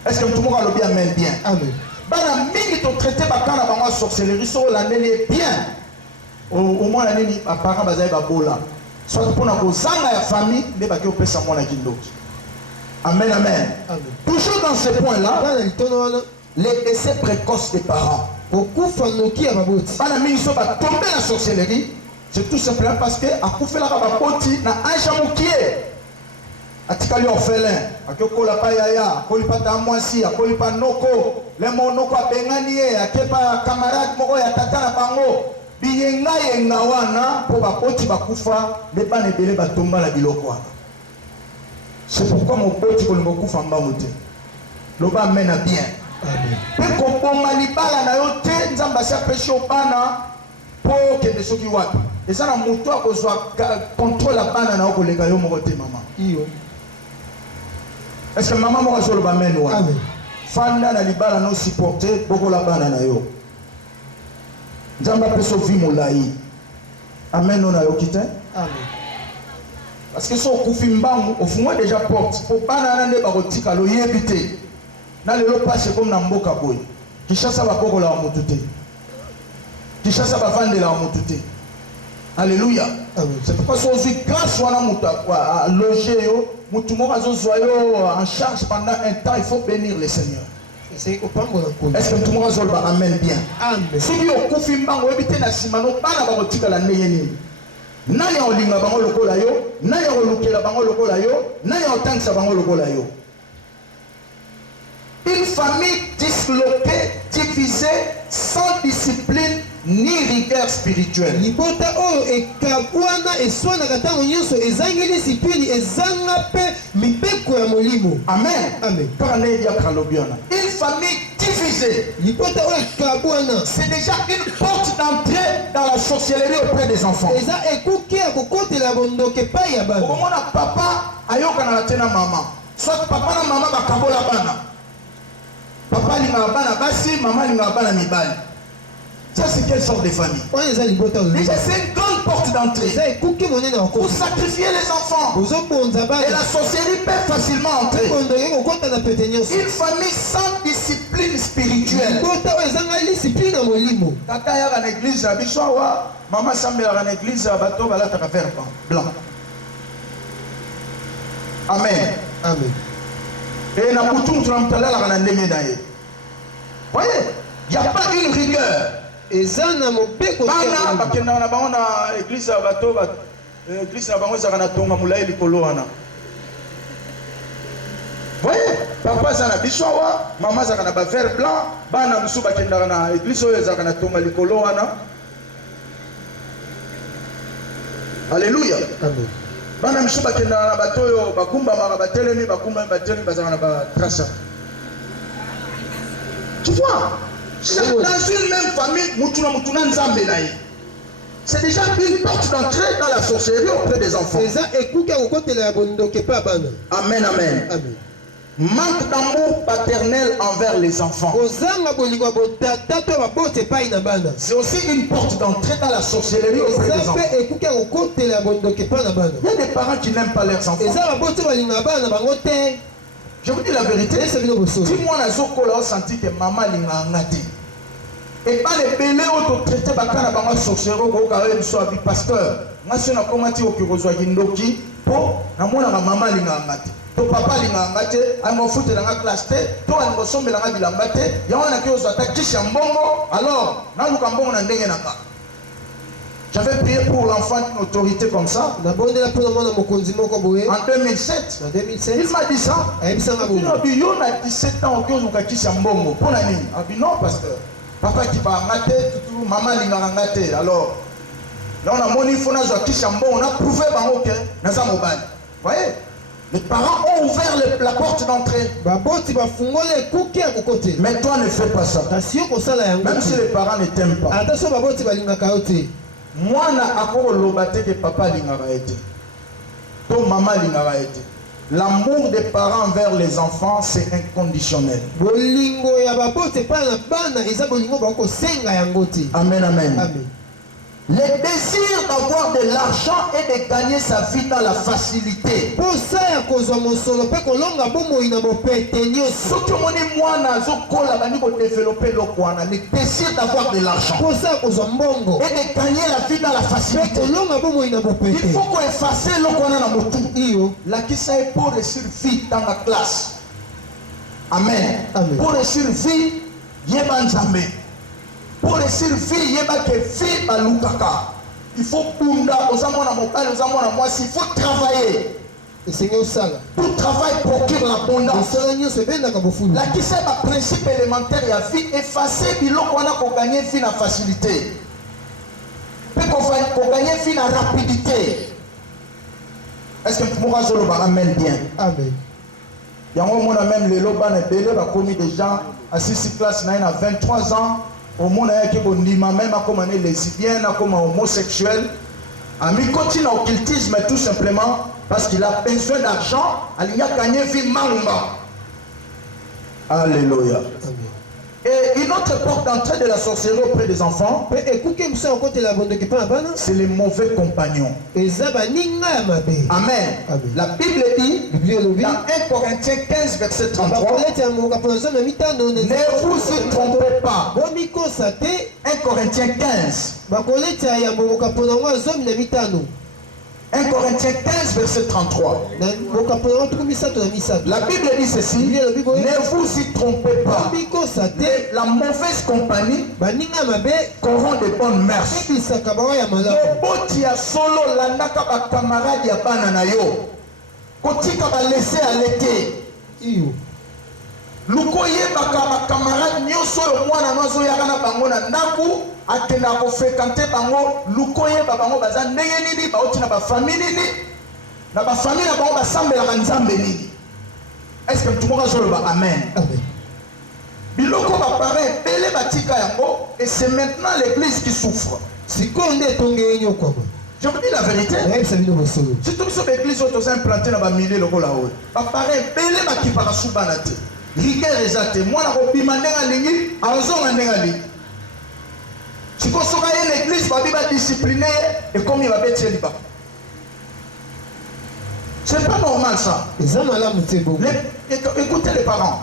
Est-ce que tout le monde a le bien amen bien? Amen. Bana mingi to traité bakana bango sorcellerie so la nene bien. Au moins la nene apparent bazai babola. Soit pour na kozanga ya famille ne ba ke opesa mwana kindoki. Amen amen. Amen. Toujours dans ce point là, les décès précoces des parents. Bana mingi so ba tomber la sorcellerie, c'est tout simplement parce que akufela ka bakoti na aisha mukie. Atikali orphelin, akokola pa yaya, akolipa ta mwasi, akolipa noko, le monoko abengani ye, akepa camarade moko ya tata na bango, biyenga yenga wana po bakoti bakufa, le bana ebele batomba na biloko wana. C'est pourquoi mon poti kolingo kufa mbango te. Loba amena bien. Amen. Pe koboma libala na yo te, nzamba sa peshi obana po kende soki wapi. Eza na mutu akozwa contrôle bana na yo kolega yo moko te mama. Iyo. Est-ce que maman m'a dit que amen? Amen. Fanda na libala no supporter beaucoup la bana na yo. Nzamba peso vi molai. Amen non na yo kite? Amen. Parce que so kufi mbangu ofungwa déjà porte. Pour bana na nde ba kotika lo yebite. Na lelo passe comme na mboka boy. Kishasa ba koko la mutu te. Kishasa ba vande la mutu te. Alléluia. Amen. C'est pourquoi si on dit grâce à loger yo, en charge pendant un temps, il faut bénir le Seigneur. Est-ce que tout le monde a amen bien? Amen. Si vous avez un bango, vous avez un simano, pas la barotique la neyeni. Naya olinga bango lokola yo, naya olukela bango lokola yo, naya otangisa bango lokola yo. Une famille disloquée, divisée, sans discipline ni rigueur spirituelle. Libota oyo ekabwana eswana katango nyonso ezangi discipline ezanga pe mibeko ya molimo. Amen. Amen. Une famille divisée. Libota oyo ekabwana. C'est déjà une porte d'entrée dans la sorcellerie auprès des enfants. Eza ekuki ya kokotela bondoke pa ya bana. Au moment où papa ayoka na tena maman. Soit papa na maman bakabola bana. Papa linga bana basi, maman linga bana mibali. Ça c'est quelle sorte de famille? Déjà c'est une grande porte d'entrée. Vous sacrifiez les enfants. Et la sorcellerie peut facilement entrer. Une famille sans discipline spirituelle. Tata ya na église abishawa, maman sambela na église bato balata ka faire blanc. Amen. Amen. Et na mutu tunamtala na ndenge na ye. Voyez, il n'y a pas une rigueur. Ezana mobeko bana bakenda na bango na église ya bato église na bango ezaka na tonga mulai likolo wana. Voyez, papa zana bishawa, maman zaka na ba vert blanc, bana musu bakenda na église oyo ezaka na tonga likolo wana. Alléluia. Amen. Bana musu bakenda na bato oyo bakumba maka batelemi bazaka na ba trace. Tu vois? Dans une même famille, c'est déjà une porte d'entrée dans la sorcellerie auprès des enfants. Amen, amen. Amen. Manque d'amour paternel envers les enfants. C'est aussi une porte d'entrée dans la sorcellerie auprès des enfants. Il y a des parents qui n'aiment pas leurs enfants. Je vous dis la vérité. Si moi je senti que maman linga ngati. Et pas les bélés auto traité bakana bango sorcière ko ka yo so abi pasteur. Ngasi na komati o kirozwa kindoki po na mona na maman linga ngati. To papa linga ngati amo futé na classe te, to amo sombela nga bilamba te, yawana ki ozo atakisha mbongo. Alors, na luka mbongo na ndenge nanga. J'avais prié pour l'enfant d'une autorité comme ça. En 2007. Il m'a dit ça. Il a dit, il a 17 ans, non, pasteur. Papa qui va mater, maman qui va mater. Alors, là on a mon il faut on a prouvé que nous avons mobile. Voyez, les parents ont ouvert la porte d'entrée. Mais toi ne fais pas ça. Même si les parents ne t'aiment pas. mwana akoloba te que papa alingaka ete to mama alingaka ete. L'amour des parents envers les enfants, c'est inconditionnel. Bolingo ya babote pa na bana eza bolingo bako senga yango te. Amen, amen. Amen. Le désir d'avoir de l'argent et de gagner sa vie dans la facilité. Posa ya kozwa mosolo pe kolonga bomoi na bopete nyonso. Soki omoni mwana azokola bandi kodevelope eloko wana, le désir d'avoir de l'argent Posa ya kozwa mbongo et de gagner la vie dans la pe facilité. kolonga bomoi na Il bopete. faut qu'on efface eloko wana na motu. Iyo. Lakisa ye pour réussir vie dans la classe. Amen. Amen. Pour réussir vie, yeba nzambe. Pour réussir vie, yeba ke vie balukaka. Il faut bunda, ozamona mobile, ozamona mwasi, il faut travailler. Esenge osala. Tout travail procure l'abondance. Osala nyonso ebendaka bofulu. Lakisa ba principe élémentaire ya vie, effacer biloko wana ko gagner vie na facilité. Pe ko gagner vie na rapidité. Est-ce que pour moi je le ramène bien? Amen. Yango mona même les loba na belé ba commis des gens à 6 classes na 23 ans au monde ya ke bondima même à comme les lesbiennes comme homosexuel a mis continue au occultisme tout simplement parce qu'il a besoin d'argent, il a gagné vie maluma. Alléluia. Amen. Et une autre porte d'entrée de la sorcellerie auprès des enfants, c'est les mauvais compagnons. Amen. Amen. La Bible dit dans 1 Corinthiens 15 verset 33, ne vous y trompez pas. 1 Corinthiens 15. 1 Corinthiens 15 verset 33. La Bible dit ceci, ne vous y trompez pas. La mauvaise compagnie corrompt de bonnes mœurs. Moboti ya solo landaka ba camarade ya bana na yo. Kotika ba laisser aller te. Luko yebaka ba camarade nyoso yo mwana nazo yaka na bango na ndaku atenda ko fréquenter bango luko yeba bango baza ndenge nini ba otina ba famille nini na ba famille na bango ba sambela nzambe nini. Est-ce que tout le monde va dire amen? Amen. Biloko ba paré belé batika yango et c'est maintenant l'église qui souffre. Si konde tonge yenyo kwa. Je vous dis la vérité. Si tout ce église est implanté dans le milieu de la haut, pareil, belé ma qui para soubanate. Rigueur exacte. Moi la robima nenga lingi, azonga nenga lingi. Si vous avez l'église, vous va discipliner et comme il va être célibat. C'est pas normal ça. Écoutez les parents.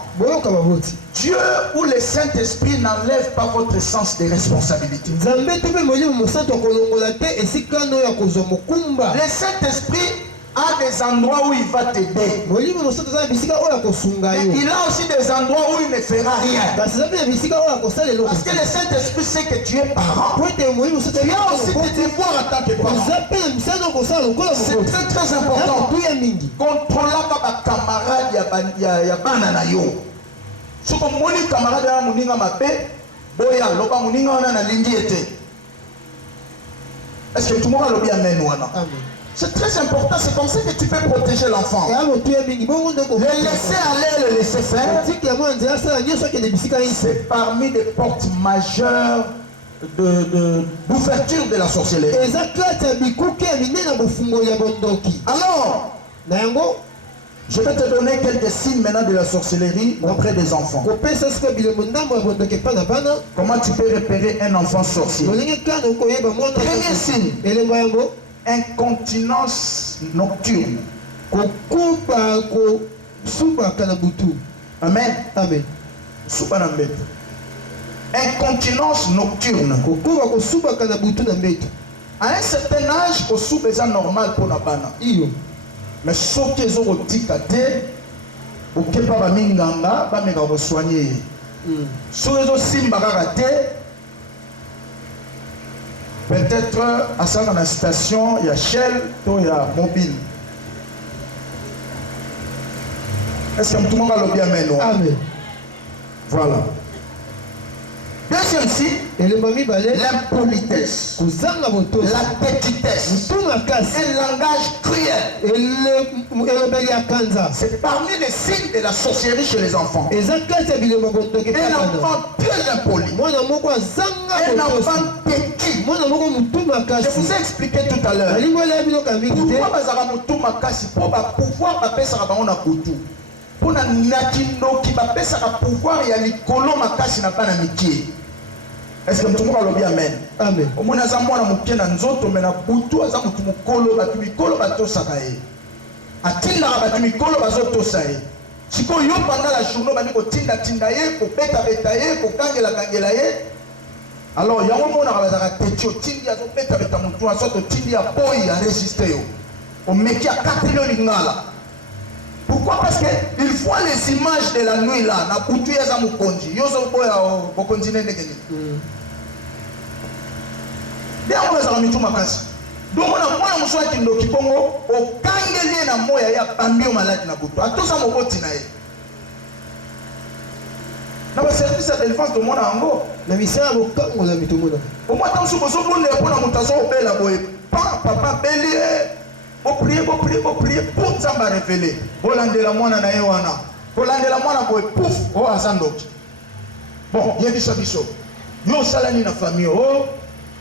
Dieu ou le Saint-Esprit n'enlève pas votre sens de responsabilité. Le Saint-Esprit a des endroits où il va t'aider. Il a aussi des endroits où il ne fera rien. Parce que le Saint-Esprit sait que tu es parent. Tu as aussi des devoirs en tant que parent. C'est très très important. Contrôle pas camarade ya banana yo. Si vous avez un camarade ya muninga mabe, boya loba muninga wana na lingi ete. Est-ce que tout le monde a le bien amen wana? Amen. C'est très important, c'est comme ça que tu peux protéger l'enfant. Le laisser aller, le laisser faire. C'est parmi les portes majeures d'ouverture de la sorcellerie. Alors, je vais te donner quelques signes maintenant de la sorcellerie auprès des enfants. Comment tu peux repérer un enfant sorcier? Premier signe. Incontinence nocturne. Amen. Amen. Incontinence nocturne. À un certain âge, c'est normal pour la bana. Mais sauf qu'ils ont dictaté, au kepa ba minganga, ba mega ko soigner. Sauf qu'ils ont simba raté. Peut-être à ça dans la station, il y a Shell, il y a Mobile. Est-ce que tout le monde va le bien maintenant? Amen. Voilà. Deuxième signe, l'impolitesse, la petitesse. makasi un langage cruel. elobeli ya kanza C'est parmi les signes de la sorcellerie chez les enfants. eza kati ya biloko bondoki Un bana enfant très impoli. mwana moko azanga Un botosi enfant têtu. mwana moko mutu Je makasi vous ai expliqué tout à l'heure. alingi olela biloko ya mingi te Pourquoi bazaka mutu makasi pour pouvoir bapesaka bango na kutu. Pona nakindoki bapesaka pouvoir ya likolo makasi na bana mikie. Est-ce que mutu moko alobi amen? amen Omoni aza mwana mokie na nzoto me na butu aza mutu mokolo bato mikolo batosaka ye. Atindaka bato mikolo bazotosa ye. Sikoyo yo pendant la journée bandi kotinda ye, kobeta ye, kokangela ye. Alors yango monaka bazaka teti otindi azobeta mutu asoto otindi ya boyi ya résister yo. Omeki akateli yo lingala. Pourquoi? Parce que il voit les images de la nuit là na butu yaza mokonzi. Yo zo boya bokonzi ndenge nini. Bien on bazaka mitu makasi. Donc on a mwana muso akindoki bongo okangeli na moya ya bambio malade na butu. Atosa moboti na ye. Na ba service de défense de mwana yango. na misala bokangola mitomona Au moins tant que vous avez pour la montation au bel aboye. Papa bélier. Au prier pour ça va révéler. Hollandais la moine na yewana. Hollandais la moine boye pouf oh azandoki. Bon, il y a du chabiso. Yo salani na famille oh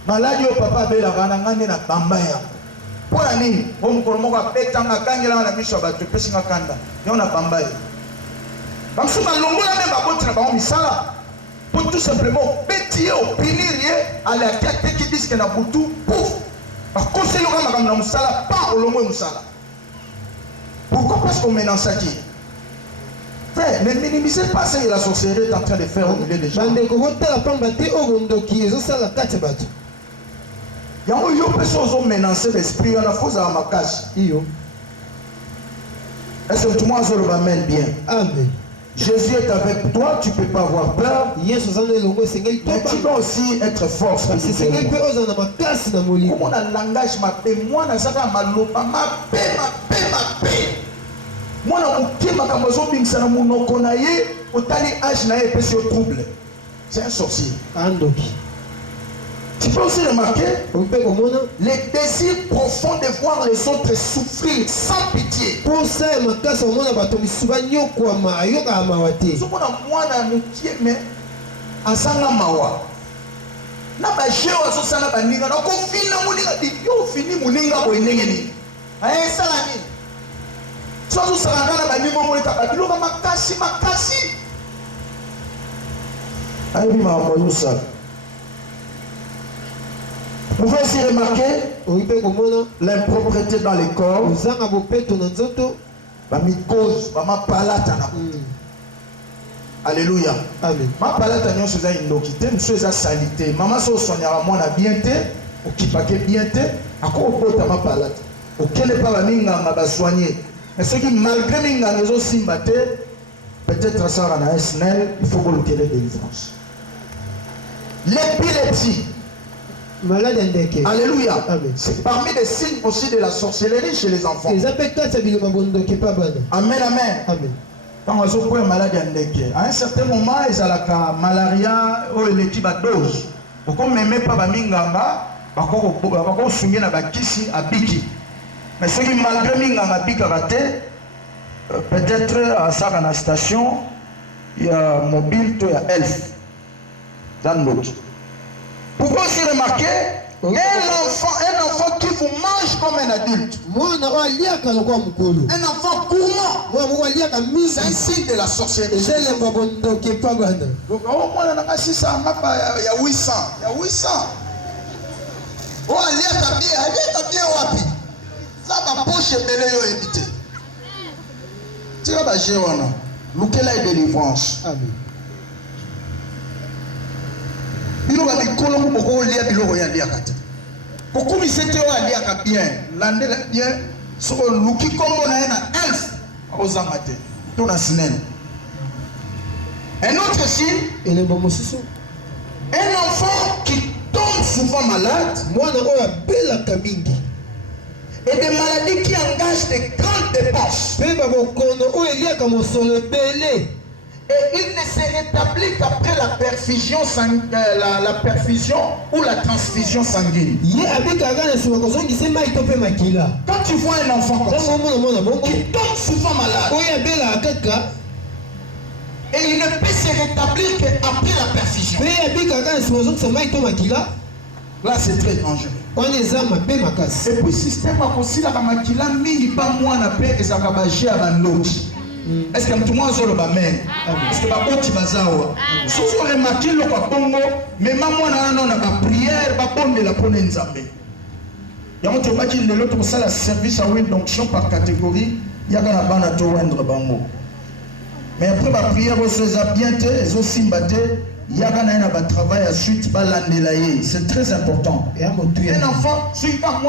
maladi au papa bela bana ngane na bamba ya. Pour la nini? On moko apetanga kangela na biso ba tepesi ngakanda. Yo na bamba ya. Bamsuka longola me bakoti na ba misala. Pour tout simplement pétier au pinirier à la tête qui disent que na butu pouf par conseiller comme na musala pas au longo musala. Pourquoi? Parce qu'on mélange ça qui frère, ne minimisez pas ce que la sorcellerie est en train de faire au milieu des gens. bandeko botala pamba te oyo bondoki ezosala kati ya bato Yango yo peso ozo mélanger l'esprit on a faux à ma cache. iyo Est-ce que tout le monde a amen bien? amen Jésus est avec toi, tu ne peux pas avoir peur, yesu aza na elongo esengeli mais tu dois aussi être fort esengeli mpe spirituellement. ozala na makasi na molimo Comment on a le langage mappé, moi na zaka maloba mappé. Moi na moké makambo zobingisa na monoko na ye, otali âge na ye epesi yo trouble. C'est un sorcier. andoki Tu peux aussi remarquer ompe komona les désirs profonds de voir les autres souffrir sans pitié. posa ya makasi omona bato misusu banyokwama ayokaka mawa te Sokona mwana mokie me azanga mawa. Na bajeo azosala baninga na kofina moninga yo fini moninga boye ndenge nini. Ayesala nini? Sozo saranga na baninga mo eta babiloko makasi. Ayebi mawa yosa. Vous pouvez aussi remarquer oyi mpe komona l'impropreté dans les corps, ozanga bopeto na nzoto la mycose, ma palata na. Alléluia. amen Ma palata nyonso eza indoki te, mosusu eza sali te. Mama so osonyaka mwana bien te, okipake bien te, akokobota ma palata. Okende pa baminganga basoigné. Mais soki malgré minganga ezosimba te, peut-être asala na SNEL, il faut kolukele délivrance. L'épilepsie. malade ya ndeke Alléluia. Amen. C'est parmi les signes aussi de la sorcellerie chez les enfants. eza mpe kati ya biloko bondoki pa bana Amen, amen. amen Quand on a un malade à ndeke, à un certain moment, ils ont la malaria ou l'équipe à dose. Pourquoi même pas baminganga, bakoko sungi na bakisi à biki. Mais ceux qui malgré minganga bika raté, peut-être à ça dans la station, il y a mobile, il y a elf dans l'autre. Pourquoi aussi remarquer un enfant qui vous mange comme un adulte, mwana oyo aliaka lokola mokolo un enfant gourmand, mwana moko aliaka c'est misa un signe de la sorcellerie. eza elembo bondoki pa bana Donc, oh, moi, on a 600, il y a 800. Il y a 800. Oh, aliaka bien wapi. Ça va poche belé yo éviter. Tu vas bager wana. Lukela et délivrance. amen Bilo ba mikolo mo boko lia bilo ya lia kata. Pourquoi mi sete yo aliaka bien. Landela bien. So luki kombo na na elf. Ozanga te. To na snel. Un autre signe, elembo mosusu un enfant qui tombe souvent malade mwana oyo abelaka mingi et des maladies qui engagent de grandes dépenses. mpe babokono oyo eliaka mosolo ebele Et il ne se rétablit qu'après la perfusion, la perfusion ou la transfusion sanguine. Quand tu vois un enfant comme ça, il tombe souvent malade. Et il ne peut se rétablir qu'après la perfusion. Là, c'est très dangereux. Et puis, système aussi, la makila, mingi pas moi na paix et ça va bager à l'autre. Est-ce que tout le monde a le bamène? Est-ce que ma pote bazawa? Si vous remarquez le Congo, mais maman n'a pas prière, pas bonne de la bonne nzambe. Il y a un autre qui est l'autre pour ça, la service à une onction par catégorie, il y a un ban à tout rendre bango. Mais après ma prière, vous êtes bien, vous aussi batté. Il y a un travail à suite, c'est très important. Un enfant, si tu as un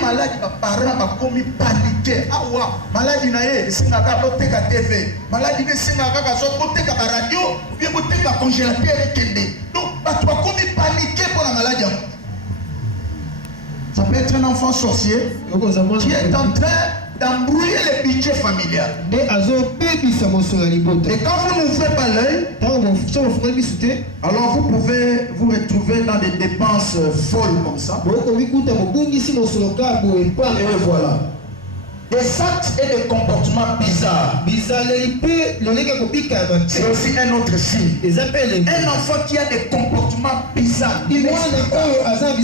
malade, parent va commis paniquer. Ah ouais, maladie naïe, c'est un gars qui a TV. Maladie, c'est un gars qui a radio, puis qui a congélateur et kende. Donc, tu vas commis paniquer pour la maladie. Ça peut être un enfant sorcier qui est en train d'embrouiller le budget familial. Et quand vous n'ouvrez pas l'œil, alors vous pouvez vous retrouver dans des dépenses folles comme ça. Et voilà. Des actes et des comportements bizarres. C'est aussi un autre signe. Un enfant qui a des comportements bizarres. Il est des comportements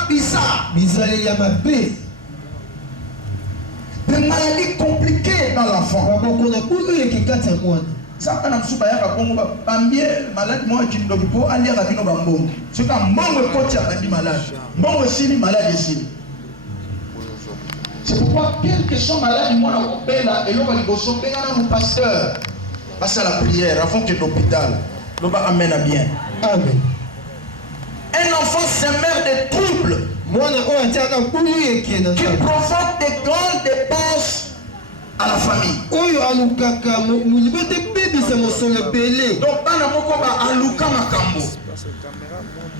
bizarres. Des maladies compliquées dans l'enfant. Ça, quand on a malade, moi, qui ne peux pas aller à la vie. C'est quand on coach à malade. Bon aussi, malade ici. C'est pourquoi, quel que soit malade, moi, on a là, et l'on va aller au pasteur. Passe à la prière avant que l'hôpital. L'on va amener à bien. Amen. Un enfant s'émère des troubles qui provoquent des grandes dépenses à la famille. Donc, bana moko ba aluka makambo.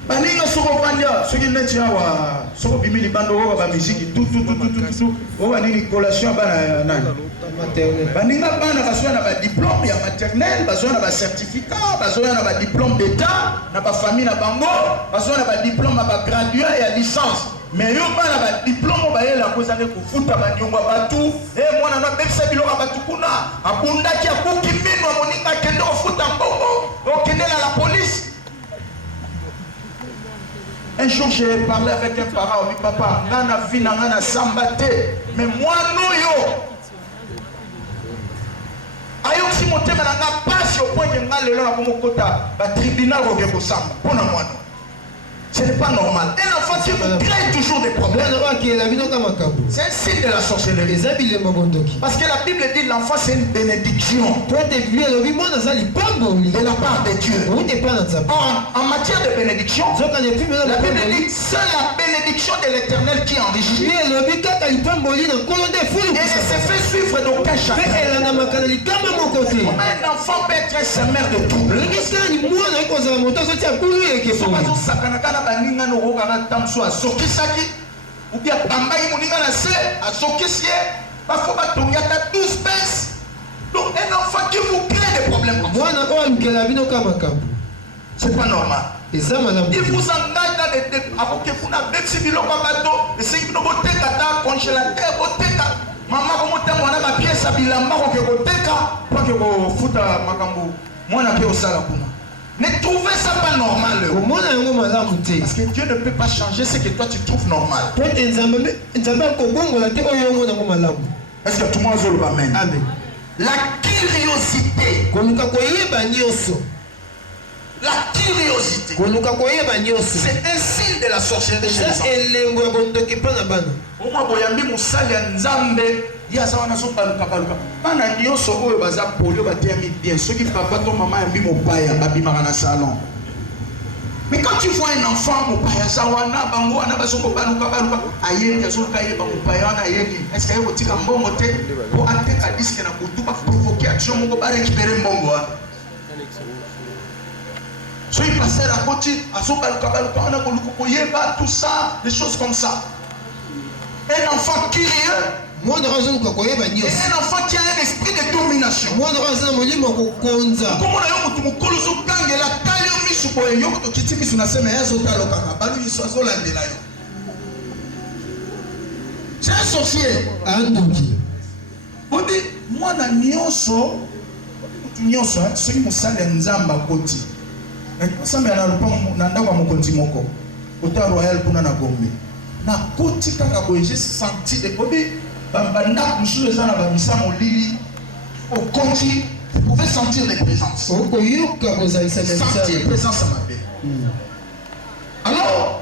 Baninga soko bandia, ce qui n'est pas soko bimili bando ba musique tout. O banini collation bana nani. Baninga bana basona na ba diplôme ya maternelle, basona na ba certificat, basona na ba diplôme d'état, na ba famille na bango, basona na ba diplôme ba gradué ya licence. Mais yo bana ba diplôme ba yela ko zane ko futa ba nyongwa batu, mwana na bebisa biloko batu kuna, abunda ki abuki mino moninga kende ko futa mbongo, o kende la police. Un jour, j'ai parlé avec un parent, il dit papa, nana vina nana sambate, mais moi non yo. Ayo si monte mananga passe au point que ngal le la komo kota, ba tribunal ko ke samba, pona moi non. Ce n'est pas normal. Un enfant qui vous crée toujours des problèmes. C'est un signe de la sorcellerie. Parce que la Bible dit l'enfant c'est une bénédiction de la part de Dieu. En matière de bénédiction, la Bible dit c'est la bénédiction de l'Éternel qui enrichit. Et elle se fait suivre d'aucun chacun. Comment un enfant peut être semeur de troubles? Baninga no roga tamso asokisaki ou bien pambai moninga na se asokisi ba faut ba tonga ta 12 pèses. Donc un enfant qui vous crée des problèmes comme ça. C'est pas normal. Il vous engage dans des avant que vous n'avez pas biloko bato et c'est que vous teka ta congélateur boteka maman comme temps on a ma pièce à bilamba ko ke boteka pour que vous futa makambo moi na pe osala kuna. Ne trouvez ça pas normal. Parce que Dieu ne peut pas changer ce que toi tu trouves normal. Est-ce que tout le monde veut le amen? Amen. La curiosité. La curiosité. C'est un signe de la sorcellerie chez les enfants. Au moins, boyambi musali ya nzambe ya sawana so baluka bana nyonso oyo baza polio batemi bien soki papa to maman yambi mopaya babimaka na salon. Mais quand tu vois un enfant mopaya sawana bango wana basoko baluka ayeli azoka yeba mopaya wana ayeli est-ce que ayo tika mbongo te pour ateka disque na kutu ba provoquer action moko ba récupérer mbongo. So il passait à côté, à son baluka, on a koyeba tout ça, des choses comme ça. Un enfant curieux. Et un enfant qui a un esprit de domination. Comment on a eu mon colosso gang et la taille au misu pour yo to kiti misu na sema ya zota lokaka balu misu azola ndela yo. C'est un sorcier. On dit moi na nyonso nyonso ce qui me sale nzamba koti. Nzamba na lupango na ndako mokonzi moko. Ota royal kuna na Gombe. Na koti kaka boye j'ai senti de bobi banda mususu ezana ba misamo lili au koti. Vous pouvez sentir les présences. Sentir les présences à ma belle. Alors,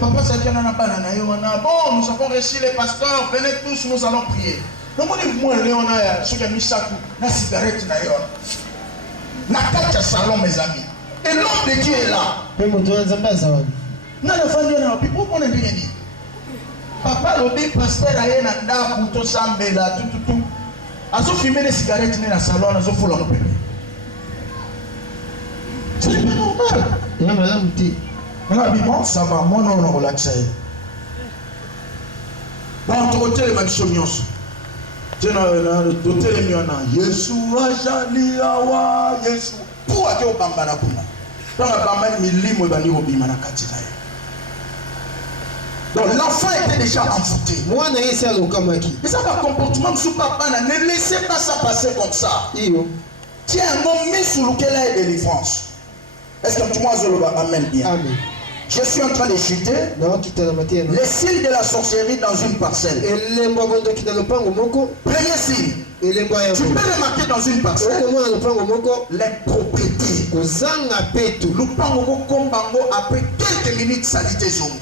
papa, ça tient à la banane. Bon, nous avons reçu les pasteurs. Venez tous, nous allons prier. Donc, moi, on a ce qui a mis ça, la cigarette, na kacha salon, mes amis. Et l'homme de Dieu est là. Non, la famille est là. Puis pourquoi on est bien dit? Papa lobi pasteur aye na ndaku to sambela tout azo fumer des cigarettes na salon azo fula mo pepe. C'est pas normal. Ya madame ti. Na bon ça va moi non on relaxer. Bon to hotel ma chonios. Tena na hotel mi ona Yesu ajali awa Yesu. Pour ate obamba na kuna. Dans la bamba milimo ebani obima na kati na ye. Donc l'enfant était déjà envoûté. Et ça va comportement sous papa, ne laissez pas ça passer comme ça. Tiens, un mis sous lequel est délivrance. Est-ce que tout le monde amène bien? Amen. Je suis en train de citer les signes de la sorcellerie dans une parcelle. Premier signe. Tu peux remarquer dans une parcelle les propriétés. Après quelques minutes, ça dit des hommes.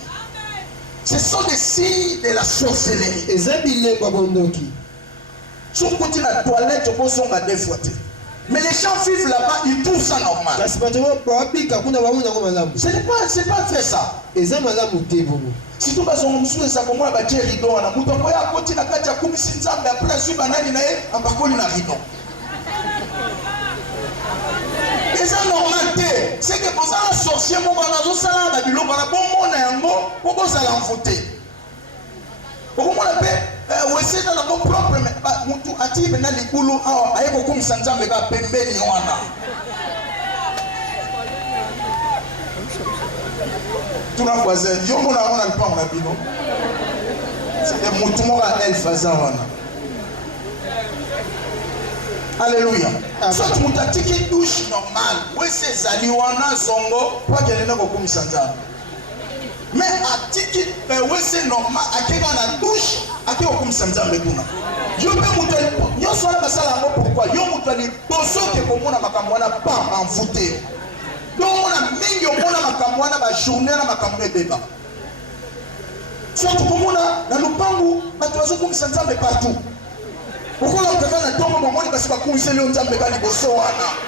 Ce sont des signes de la sorcellerie. Sur le côté de la toilette, des fois. Mais les gens vivent là-bas, ils trouvent ça normal. Ce n'est pas fait ça. Surtout parce qu'on me ça comme moi, je vais rideau. Je vais à côté de la carte, je vais après je suis banani na rideau. Et ça normal, c'est que pour ça, un sorcier, mon banazo, ça là, bon mon yango, pour ça l'envoûter. Pour moi, la paix, ou essayer dans le bon propre, mais mutu ati bena likulu, aye ko kum sanza mega pembeni wana. Tout la voisin, yo mon a on pas on a bino. C'est que mutu mo ga el faza wana. Alléluia. Soit tu as une douche normale. Oui, c'est Zaliwana Zongo. Pas qu'elle est là comme Sanza. Mais à tiki, oui, c'est normal. À qui dans la douche, à qui comme Sanza Meguna. Je peux vous dire, yo sois là, ça là, pourquoi? Yo vous dire, bosso que comme on a makamwana pas envoûté. Donc on a mis yo on a makamwana ba journée na makamwe beba. Soit comme on a dans le pangu, ba toiso comme Sanza mais partout. Pourquoi on peut faire un tombe au moment où on va coucher le temps de faire les bossos?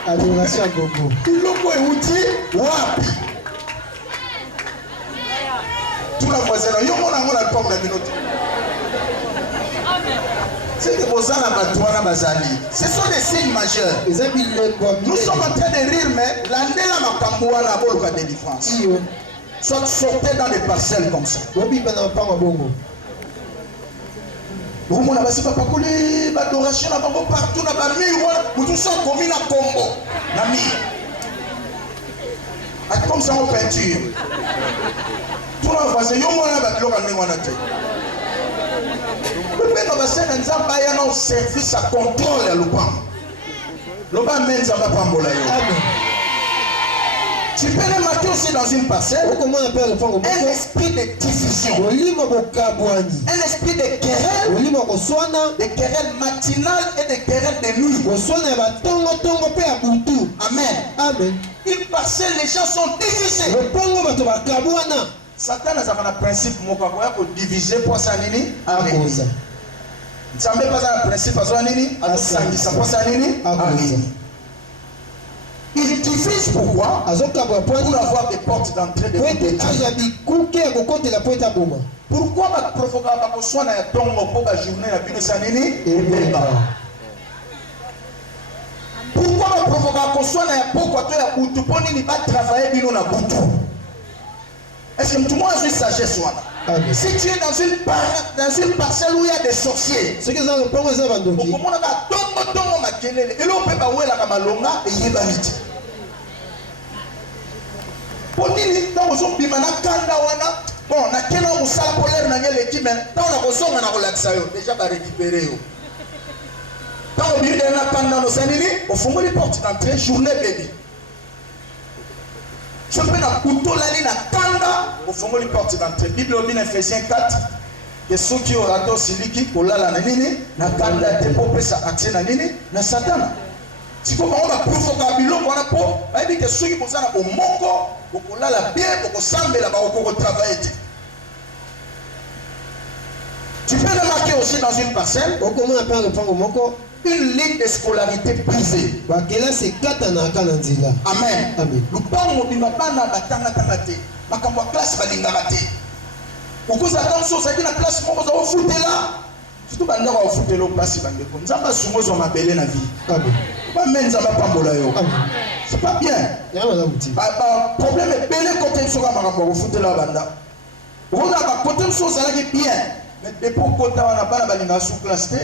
Adoration à Gogo. Il faut écouter wapi. Tout la voisine, il y a un pomme de minute. C'est que vos ans bazali. Ce sont des signes majeurs. Nous sommes en train de rire, mais l'année là ma camboua la bol de défense. Soit sortez dans des parcelles comme ça. Vous m'avez dit papa coulé, l'adoration là-bas partout dans la nuit, vous tous comme une combo, la nuit. Comme ça en peinture. Tout le voisin, yo moi là bas l'oran n'engana te. Le père va se faire un bail en service à contrôle à l'opan. L'opan mène ça va pas m'ola yo. Tu peux remarquer aussi dans une parcelle un esprit de division, un esprit de querelle, des querelles matinales et des querelles de nuit. Amen. Amen. Une parcelle, les gens sont divisés. Satan a un principe pour diviser pour ça nini. Amen. Ça ne pas un principe pour ça nini. Il divise divise pourquoi? azokabwa Pour pwani avoir des portes d'entrée de po ete toute azwa bikuke ya kokotela po ete aboma. Pourquoi baprovoka bakoswana ya tongo mpo bajournée na bino esa nini ebeba? Pourquoi baprovoka bakoswana ya pokwa to ya butu mpo nini batravaille bino na butu? Est-ce que mtu mwa azwi sagesse wana? Amen. Si tu es dans une parcelle où il y a des sorciers, soki eza lopango eza bandoki okomonaka tongo makelele elo mpe bawelaka malonga eyebani te. Po nini ntango ozobima na kanda wana bon nakena mosala polere na nge eleki me ntango nakozonga na kolakisa yo deja barécupere yo. Ntango obimi dele na kanda nosa nini ofungoli porte d'entrée journée bebi. So mpe na kutolali na kanda ofungoli porte d'entrée. Bible obi na Ephésiens 4 ke soki orate osiliki kolala na nini na kanda te mpo opesa accès na nini na satana. Siko bango baprovoka biloko wana mpo bayebi ke soki boza na bomoko bokolala bien bokosambela bakokotravaille te. Tu peux remarquer aussi dans une parcelle okomona mpe na lopango moko une ligne de scolarité brisée. bakelasi ekatanaka na nzela. Amen. Amen. Lupango mobimba bana batangatanga te makambo ya classe balingaka te. okozala ta mosusu ozalaki na place moko oza ofutela surtout bandako ofutela oplasi bandeko nzambe asunga ozwa mabele na vie. Amen. bame nzambe apambola yo. Amen. C'est pas bien. Problème est belé côté de soka makambo ofutela banda. Oza ba côté mosusu ozalaki bien mais depuis côté wana bana balinga sous classe te.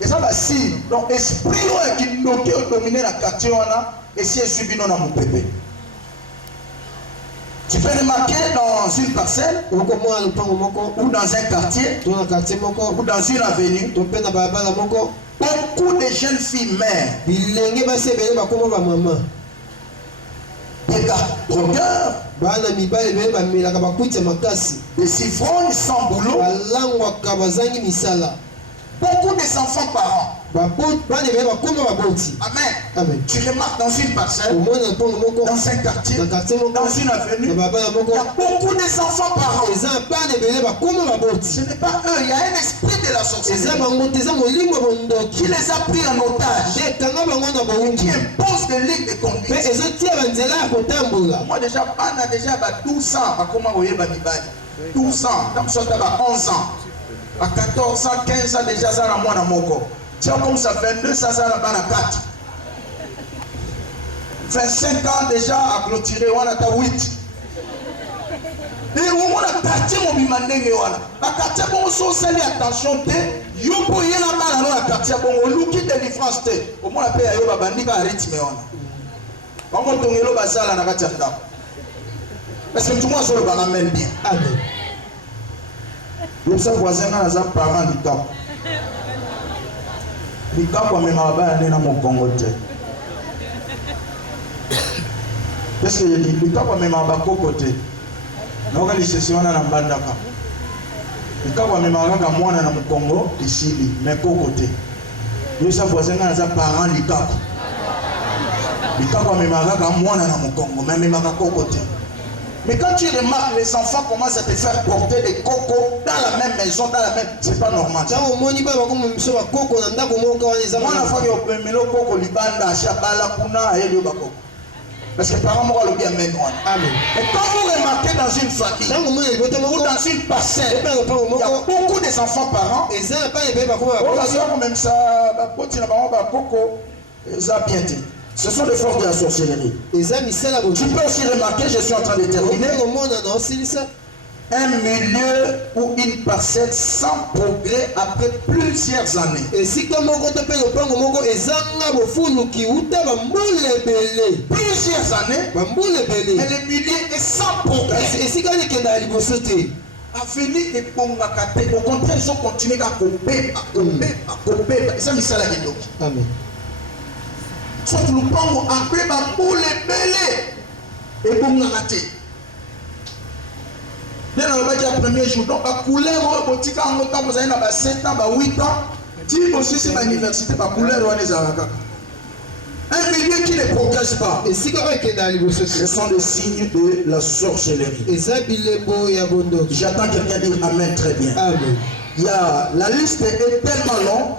Et ça va si donc esprit qui bloqué au dominer la quartier wana et si est subi non à mon pépé. Tu peux remarquer dans une parcelle ou dans un quartier ou dans une avenue beaucoup de jeunes filles mères des civrognes sans boulot, beaucoup des enfants parents. Amen. Amen. Tu remarques dans une parcelle, dans un quartier, dans une avenue, il y a beaucoup des enfants parents. Ce n'est pas eux, il y a un esprit de la sorcellerie qui les a pris en otage, qui impose des lignes de conduite. Moi déjà, on a déjà 12 ans, comment vous voyez 12 ans, comme ça, 11 ans, à 14 ans, 15 ans déjà, ça a moi dans mon corps. Tiens, comme ça, 22, ça a 4. 25 ans déjà à clôturer, on a 8. Et on a quartier mobile ndenge wana. Ba quartier bon so sali attention te, yo po yena bana no quartier bon oluki délivrance te. Au moins pe yo ba bandika rythme wana. Ba mo tongelo basala na kati ya ndako. Parce que tout le monde solo ba amène bien. Amen. Le sa voisin na za parent du camp. Likapo amemaka bana na mokongo te. Parce que likapo amemaka bakoko te. Naoka lisesi wana na mbandaka. Likapo amemaka kaka mwana na mokongo isili mekoko te. Yo sa voisin na za parent likapo. Likapo amemaka kaka mwana na mokongo mais amemaka koko te. Mais quand tu remarques les enfants commencent à te faire porter des cocos dans la même maison, dans la même... C'est pas normal. Moi, la fois que je suis coco libanda, chabala, kuna, et le bako. Parce que par moi, le bien mène. Amen. Et quand vous remarquez dans une famille, ou dans une parcelle, il y a beaucoup des enfants parents. Et ça, même ça, ça bien dit. Ce sont des forces de la sorcellerie. Tu peux aussi remarquer, je suis en train de terminer, un milieu ou une parcelle sans progrès après plusieurs années. Plusieurs années, mais le milieu est sans progrès. Avenir et Pongakate, au contraire, ils ont continué à couper, Et ça, c'est la vidéo. Amen. Soit le pango après ma boule belé et Pongakate. Dès le premier jour, donc la couleur, boutique en autant, vous avez 7 ans, 8 ans, 10 aussi c'est l'université, la couleur, on est à un milieu qui ne progresse pas. Et si ce sont des signes de la sorcellerie. J'attends quelqu'un dire Amen très bien. Amen. La liste est tellement longue.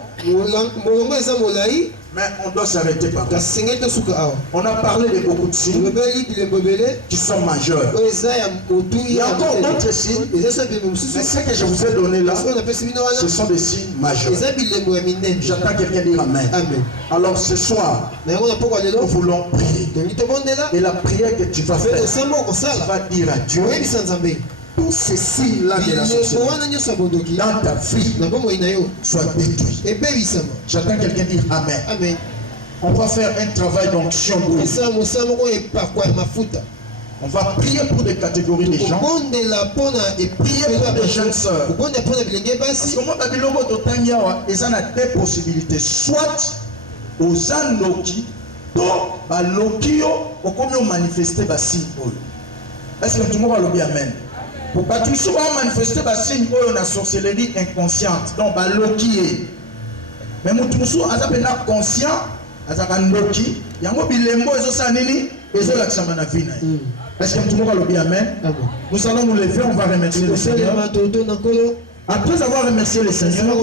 Mais on doit s'arrêter par là. kasi sengeli tosuka awa On a parlé de beaucoup de signes tolobeli bilembo ebele qui sont majeurs. oyo eza ya motu Il y a encore d'autres signes. eza sa bilembo Mais mosusu ce que je vous ai donné là, parce qu'on appelle bino wana ce sont des signes majeurs. eza bilembo ya minene J'attends quelqu'un dire Amen. amen Alors ce soir, na yango na pokwa nous lelo voulons prier. tongi tobondela Et la prière que tu vas mpe faire, osamba tu okosala vas dire à Dieu, oyebisa nzambe tous ces signes-là de la bilembo sorcellerie wana nyonso ya bondoki dans ta vie na bomoi na yo soient détruits. ebebisama J'attends quelqu'un dire Amen. amen On va faire un travail d'onction. esala mosala moko epakwa ya mafuta On va prier pour des catégories de gens. kobondela mpona Prier pour des jeunes sœurs. kobondela mpona bilenge Parce basi que moi, Babylone, totangi awa, ils ont deux possibilités. Soit aux anoki, to baloki yo, au comme manifester bas signe. Est-ce que tout le monde va le dire amen? Pour pas tout souvent manifester bas signe, on a sorcellerie inconsciente. Donc baloki. Mais mon tout souvent, azapena conscient, azaka ndoki. Yango bilembo ezo sanini, ezo l'accent na vie na. Est-ce que tout le monde va le dire amen? Nous allons nous lever, on va remercier le Seigneur. Après avoir remercié le Seigneur,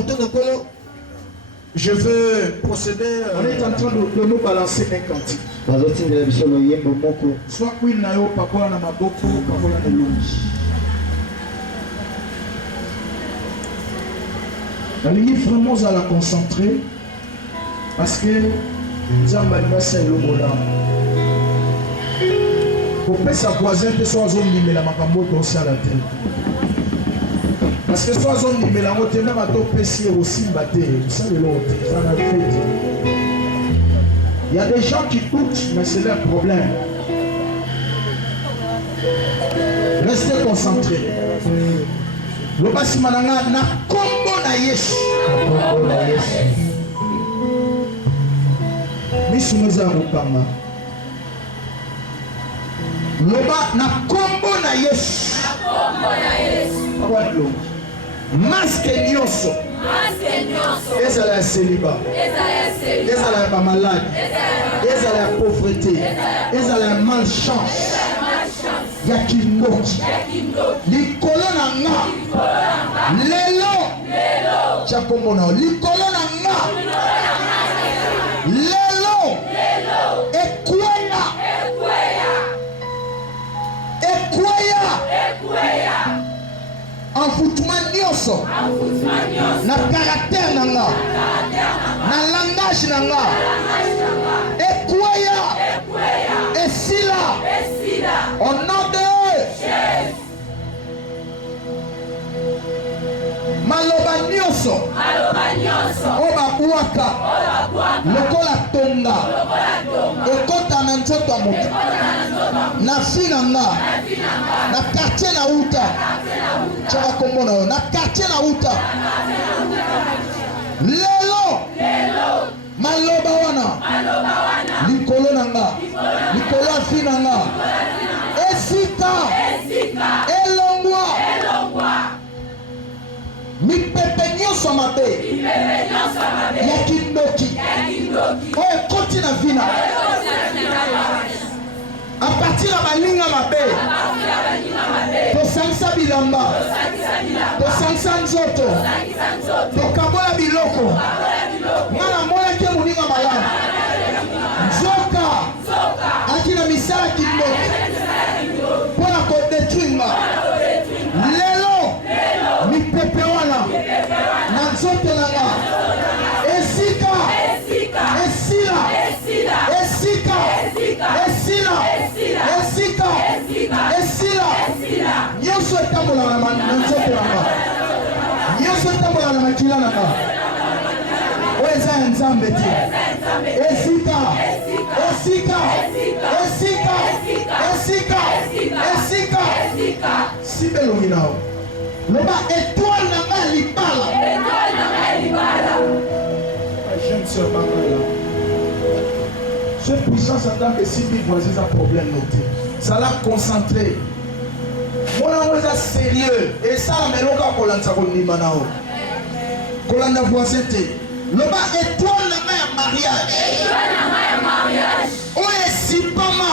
je veux procéder. On est en train de nous balancer un cantique. Soit Queen Nayo, Pakola Namaboko, Pakola Nelongi. La ligne vraiment à la concentrer parce que Zambani c'est le Mola. Pour que sa voisine soit zone de la Makamoto aussi à la tête. Parce que soit zone de la moto, même à ton PC aussi batté, ça le l'autre, ça n'a fait. Il y a des gens qui doutent, mais c'est leur problème. Restez concentrés. Le basi mananga na kombo na Yesu. Misumeza mukamba. Loba na kombo na Yesu. Masque nyonso. Ezala ya célibat. Ezala ya malade. Ezala ya pauvreté. Ezala ya malchance. Ya kindoki. Likolo na nga. Lelo. Chakombo na likolo na nga. Lelo. Ekwea. Envoûtement nyonso na caractère na nga na langage na nga ekweya esila au nom de maloba nyonso oyo babwaka lokola tonga ekota na nzoto ya moto na fi na nga na quartier na uta tshaka kombo na yo na quartier na uta lelo maloba wana likolo na nga likolo ya fi na nga esika elongwa mipepe nyonso mabe ya kindoki oyo ekoti na vina a partir ya baninga mabe tosangisa bilamba tosangisa nzoto tokabola biloko nga namonaki moninga malamu nzoka aki na misala kindoki mpo na kodetruinga lelo mipepe wana na nzoto nanga esika esila esika esila esika esila nyonso etambolaka na nzoto nanga nyonso etambolaka na makila nanga oyo eza ya nzambe te esika esika esika esika esika sibelongi nao loba étoile na nga libala jeune sœur Bangala cette puissance en tant que sibi voisin un problème noté ça l'a concentré mon amour est sérieux et ça la meloka kolanda kondima nao kolanda voisin te loba étoile na nga ya mariage oyo esipama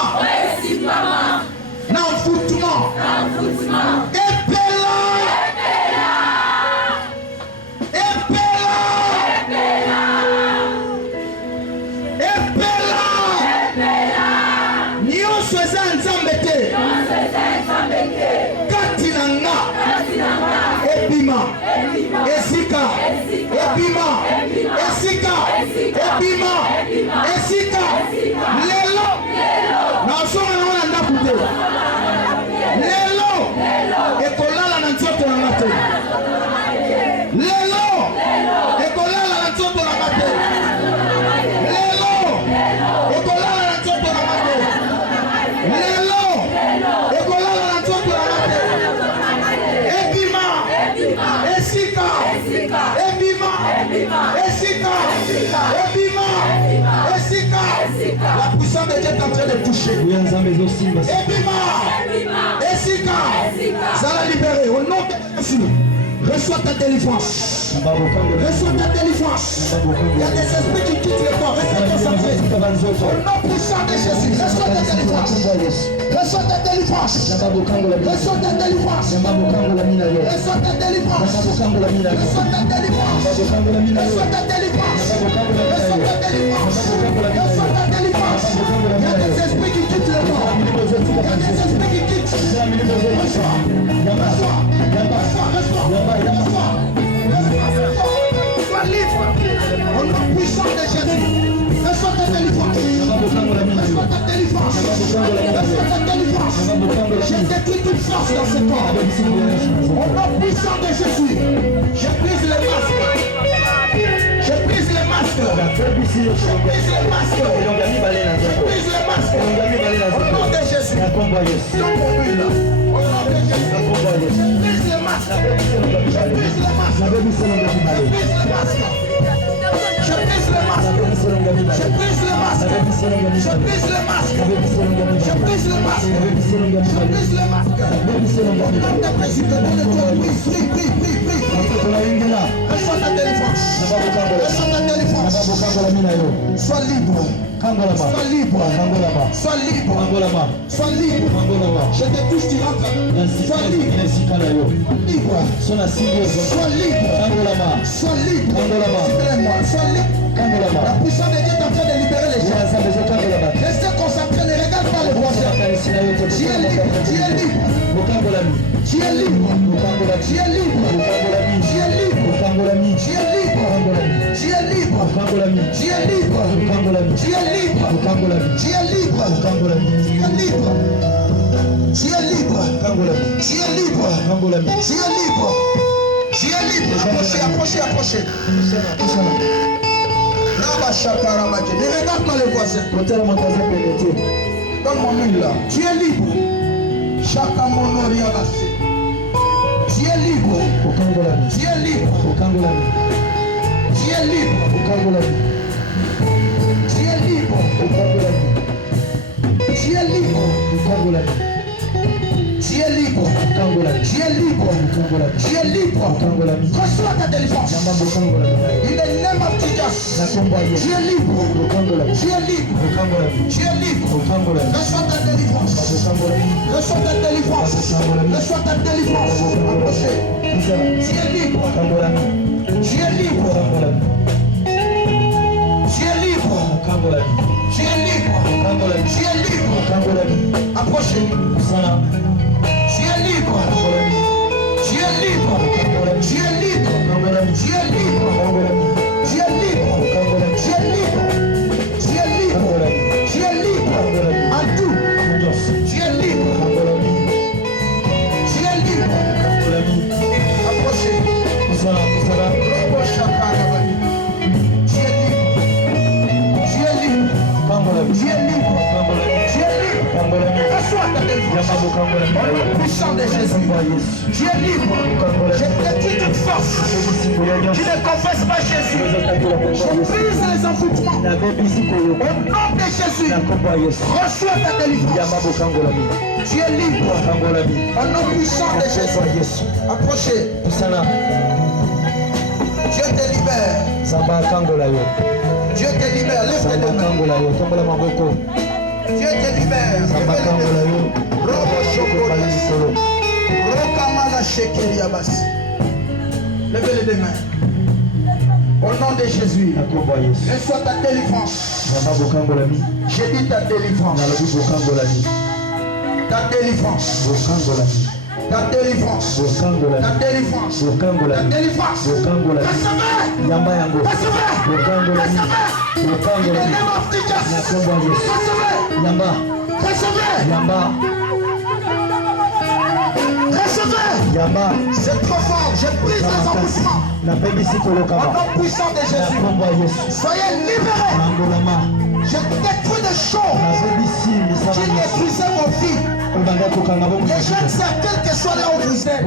na envoûtement touché. Nzambe ezosimba. Ebima. Esika. Zala libéré. Au nom de Jésus. Reçois ta délivrance. Reçois ta délivrance. Il y a des esprits qui quittent le corps. Reste concentré. Au nom puissant de Jésus. Reçois ta délivrance. Reçois ta délivrance. Reçois ta délivrance. Reçois ta délivrance. Reçois ta délivrance. Reçois ta délivrance. Reçois ta délivrance. Reçois ta délivrance. Il y a des esprits qui quittent le corps. Il y a des esprits qui quittent. Reçois. Reçois. Reçois. Reçois. Sois libre. Au nom puissant de Jésus. Reçois ta délivrance. Reçois ta délivrance. Reçois ta délivrance. Je détruis toute force dans ce corps. Au nom puissant de Jésus. Je brise les masques. Je brise les masques. Je brise les masques. Je brise les masques. Au nom de Jésus. Au nom de Jésus. Je brise les masques. Je brise les masques. Je brise les masques. Je brise les masques. Je brise les masques. Je brise les masques. Je brise les masques. Je brise les masques. Au nom de président de toi, prie. Reçois ta délivrance. Reçois ta délivrance. Sois libre. Sois libre. Sois libre. Sois libre. Je te touche, tu rentres. Sois libre. Libre. Sois libre. Sois libre. Sois libre. La puissance de Dieu est en train de libérer les gens. Restez concentrés, ne regarde pas les voisins. Tu es libre. Tu es libre. Tu es libre. Tu es libre. Tu es libre. Tu es libre. Tu es libre. Tu es libre. Tu es libre. Tu es libre. Tu es libre. Tu es libre. Tu es libre. Tu es libre. Tu es libre. Approchez. Ne regarde pas les voisins. Donne-moi une là. Tu es libre. Chacun mon Tu es libre. Tu es libre. Tu es libre. Tu es libre. Tu es libre. Tu es libre. Tu es libre. Tu es libre. Reçois ta délivrance. In the name of Jesus. Tu es libre. Tu es libre. Tu es libre. Reçois ta délivrance. Reçois ta délivrance. Reçois ta délivrance. Approchez. Tu es libre. Tu es libre. Tu es libre. Tu es libre. Tu es libre. Approchez. Tu es libre. Tu es libre. Tu es libre. Tu es libre. Tu es libre. Tu es libre. Tu es libre. Tu es libre. En tout. Tu es libre. Tu es libre. Approchez. Tu es libre. Tu es libre. Tu es libre. Tu es libre. Reçois ta délivrance. Au nom puissant de Jésus. Tu es libre. Je détruis toute force qui ne confesse pas Jésus. Je brise les envoûtements. Au nom de Jésus. Reçois ta délivrance. Tu es libre. Au nom puissant de Jésus. Approchez. Dieu te libère. Dieu te libère. Lève tes deux mains. Dieu te libère. Robo Chokolas. Rokamala Shekeliabas. Levez les deux mains. Au nom de Jésus. Reçois ta délivrance. J'ai dit ta délivrance. Ta délivrance. Ta délivrance. Ta délivrance. Ta délivrance. C'est trop fort. Je brise les envoûtements. Au nom puissant de Jésus. Soyez libérés. Je détruis des choses qui détruisaient vos vies. Les jeunes savent quel que soit là où vous êtes.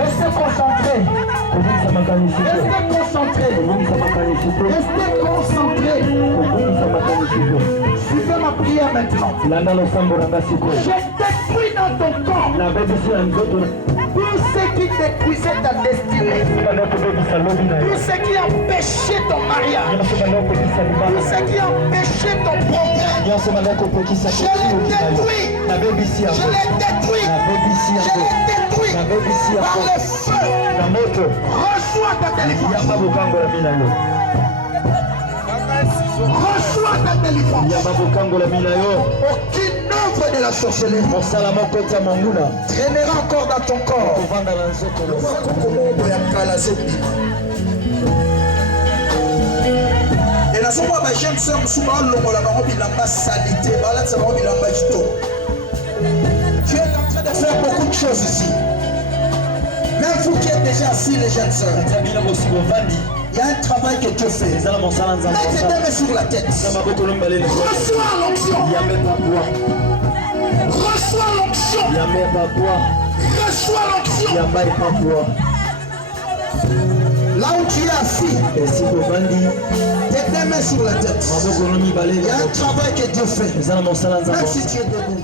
Restez concentrés. Restez concentrés. Restez concentrés. Suivez ma prière maintenant. Je détruis dans ton corps tout ce qui détruisait ta destinée. Tout ce qui empêchait ton mariage. Tout ce qui empêchait ton progrès. Je l'ai détruit. Je l'ai détruit. Je l'ai détruit. Par le feu. Reçois ta délivrance. Reçois ta délivrance. Aucune œuvre de la sorcellerie traînera encore dans ton corps. Et la somme ma jeune sœur souvent longola bango bilamba salité bala ça bango bilamba kito. Tu es en train de faire beaucoup de choses ici. Même vous qui êtes déjà assis les jeunes sœurs. Il y a un travail que Dieu fait. Mettez des mains sur la tête. Reçois l'onction. Reçois l'onction. Reçois l'onction. Là où tu es assis, tes mains sur la tête. Il y a un travail que Dieu fait. Même si tu es debout.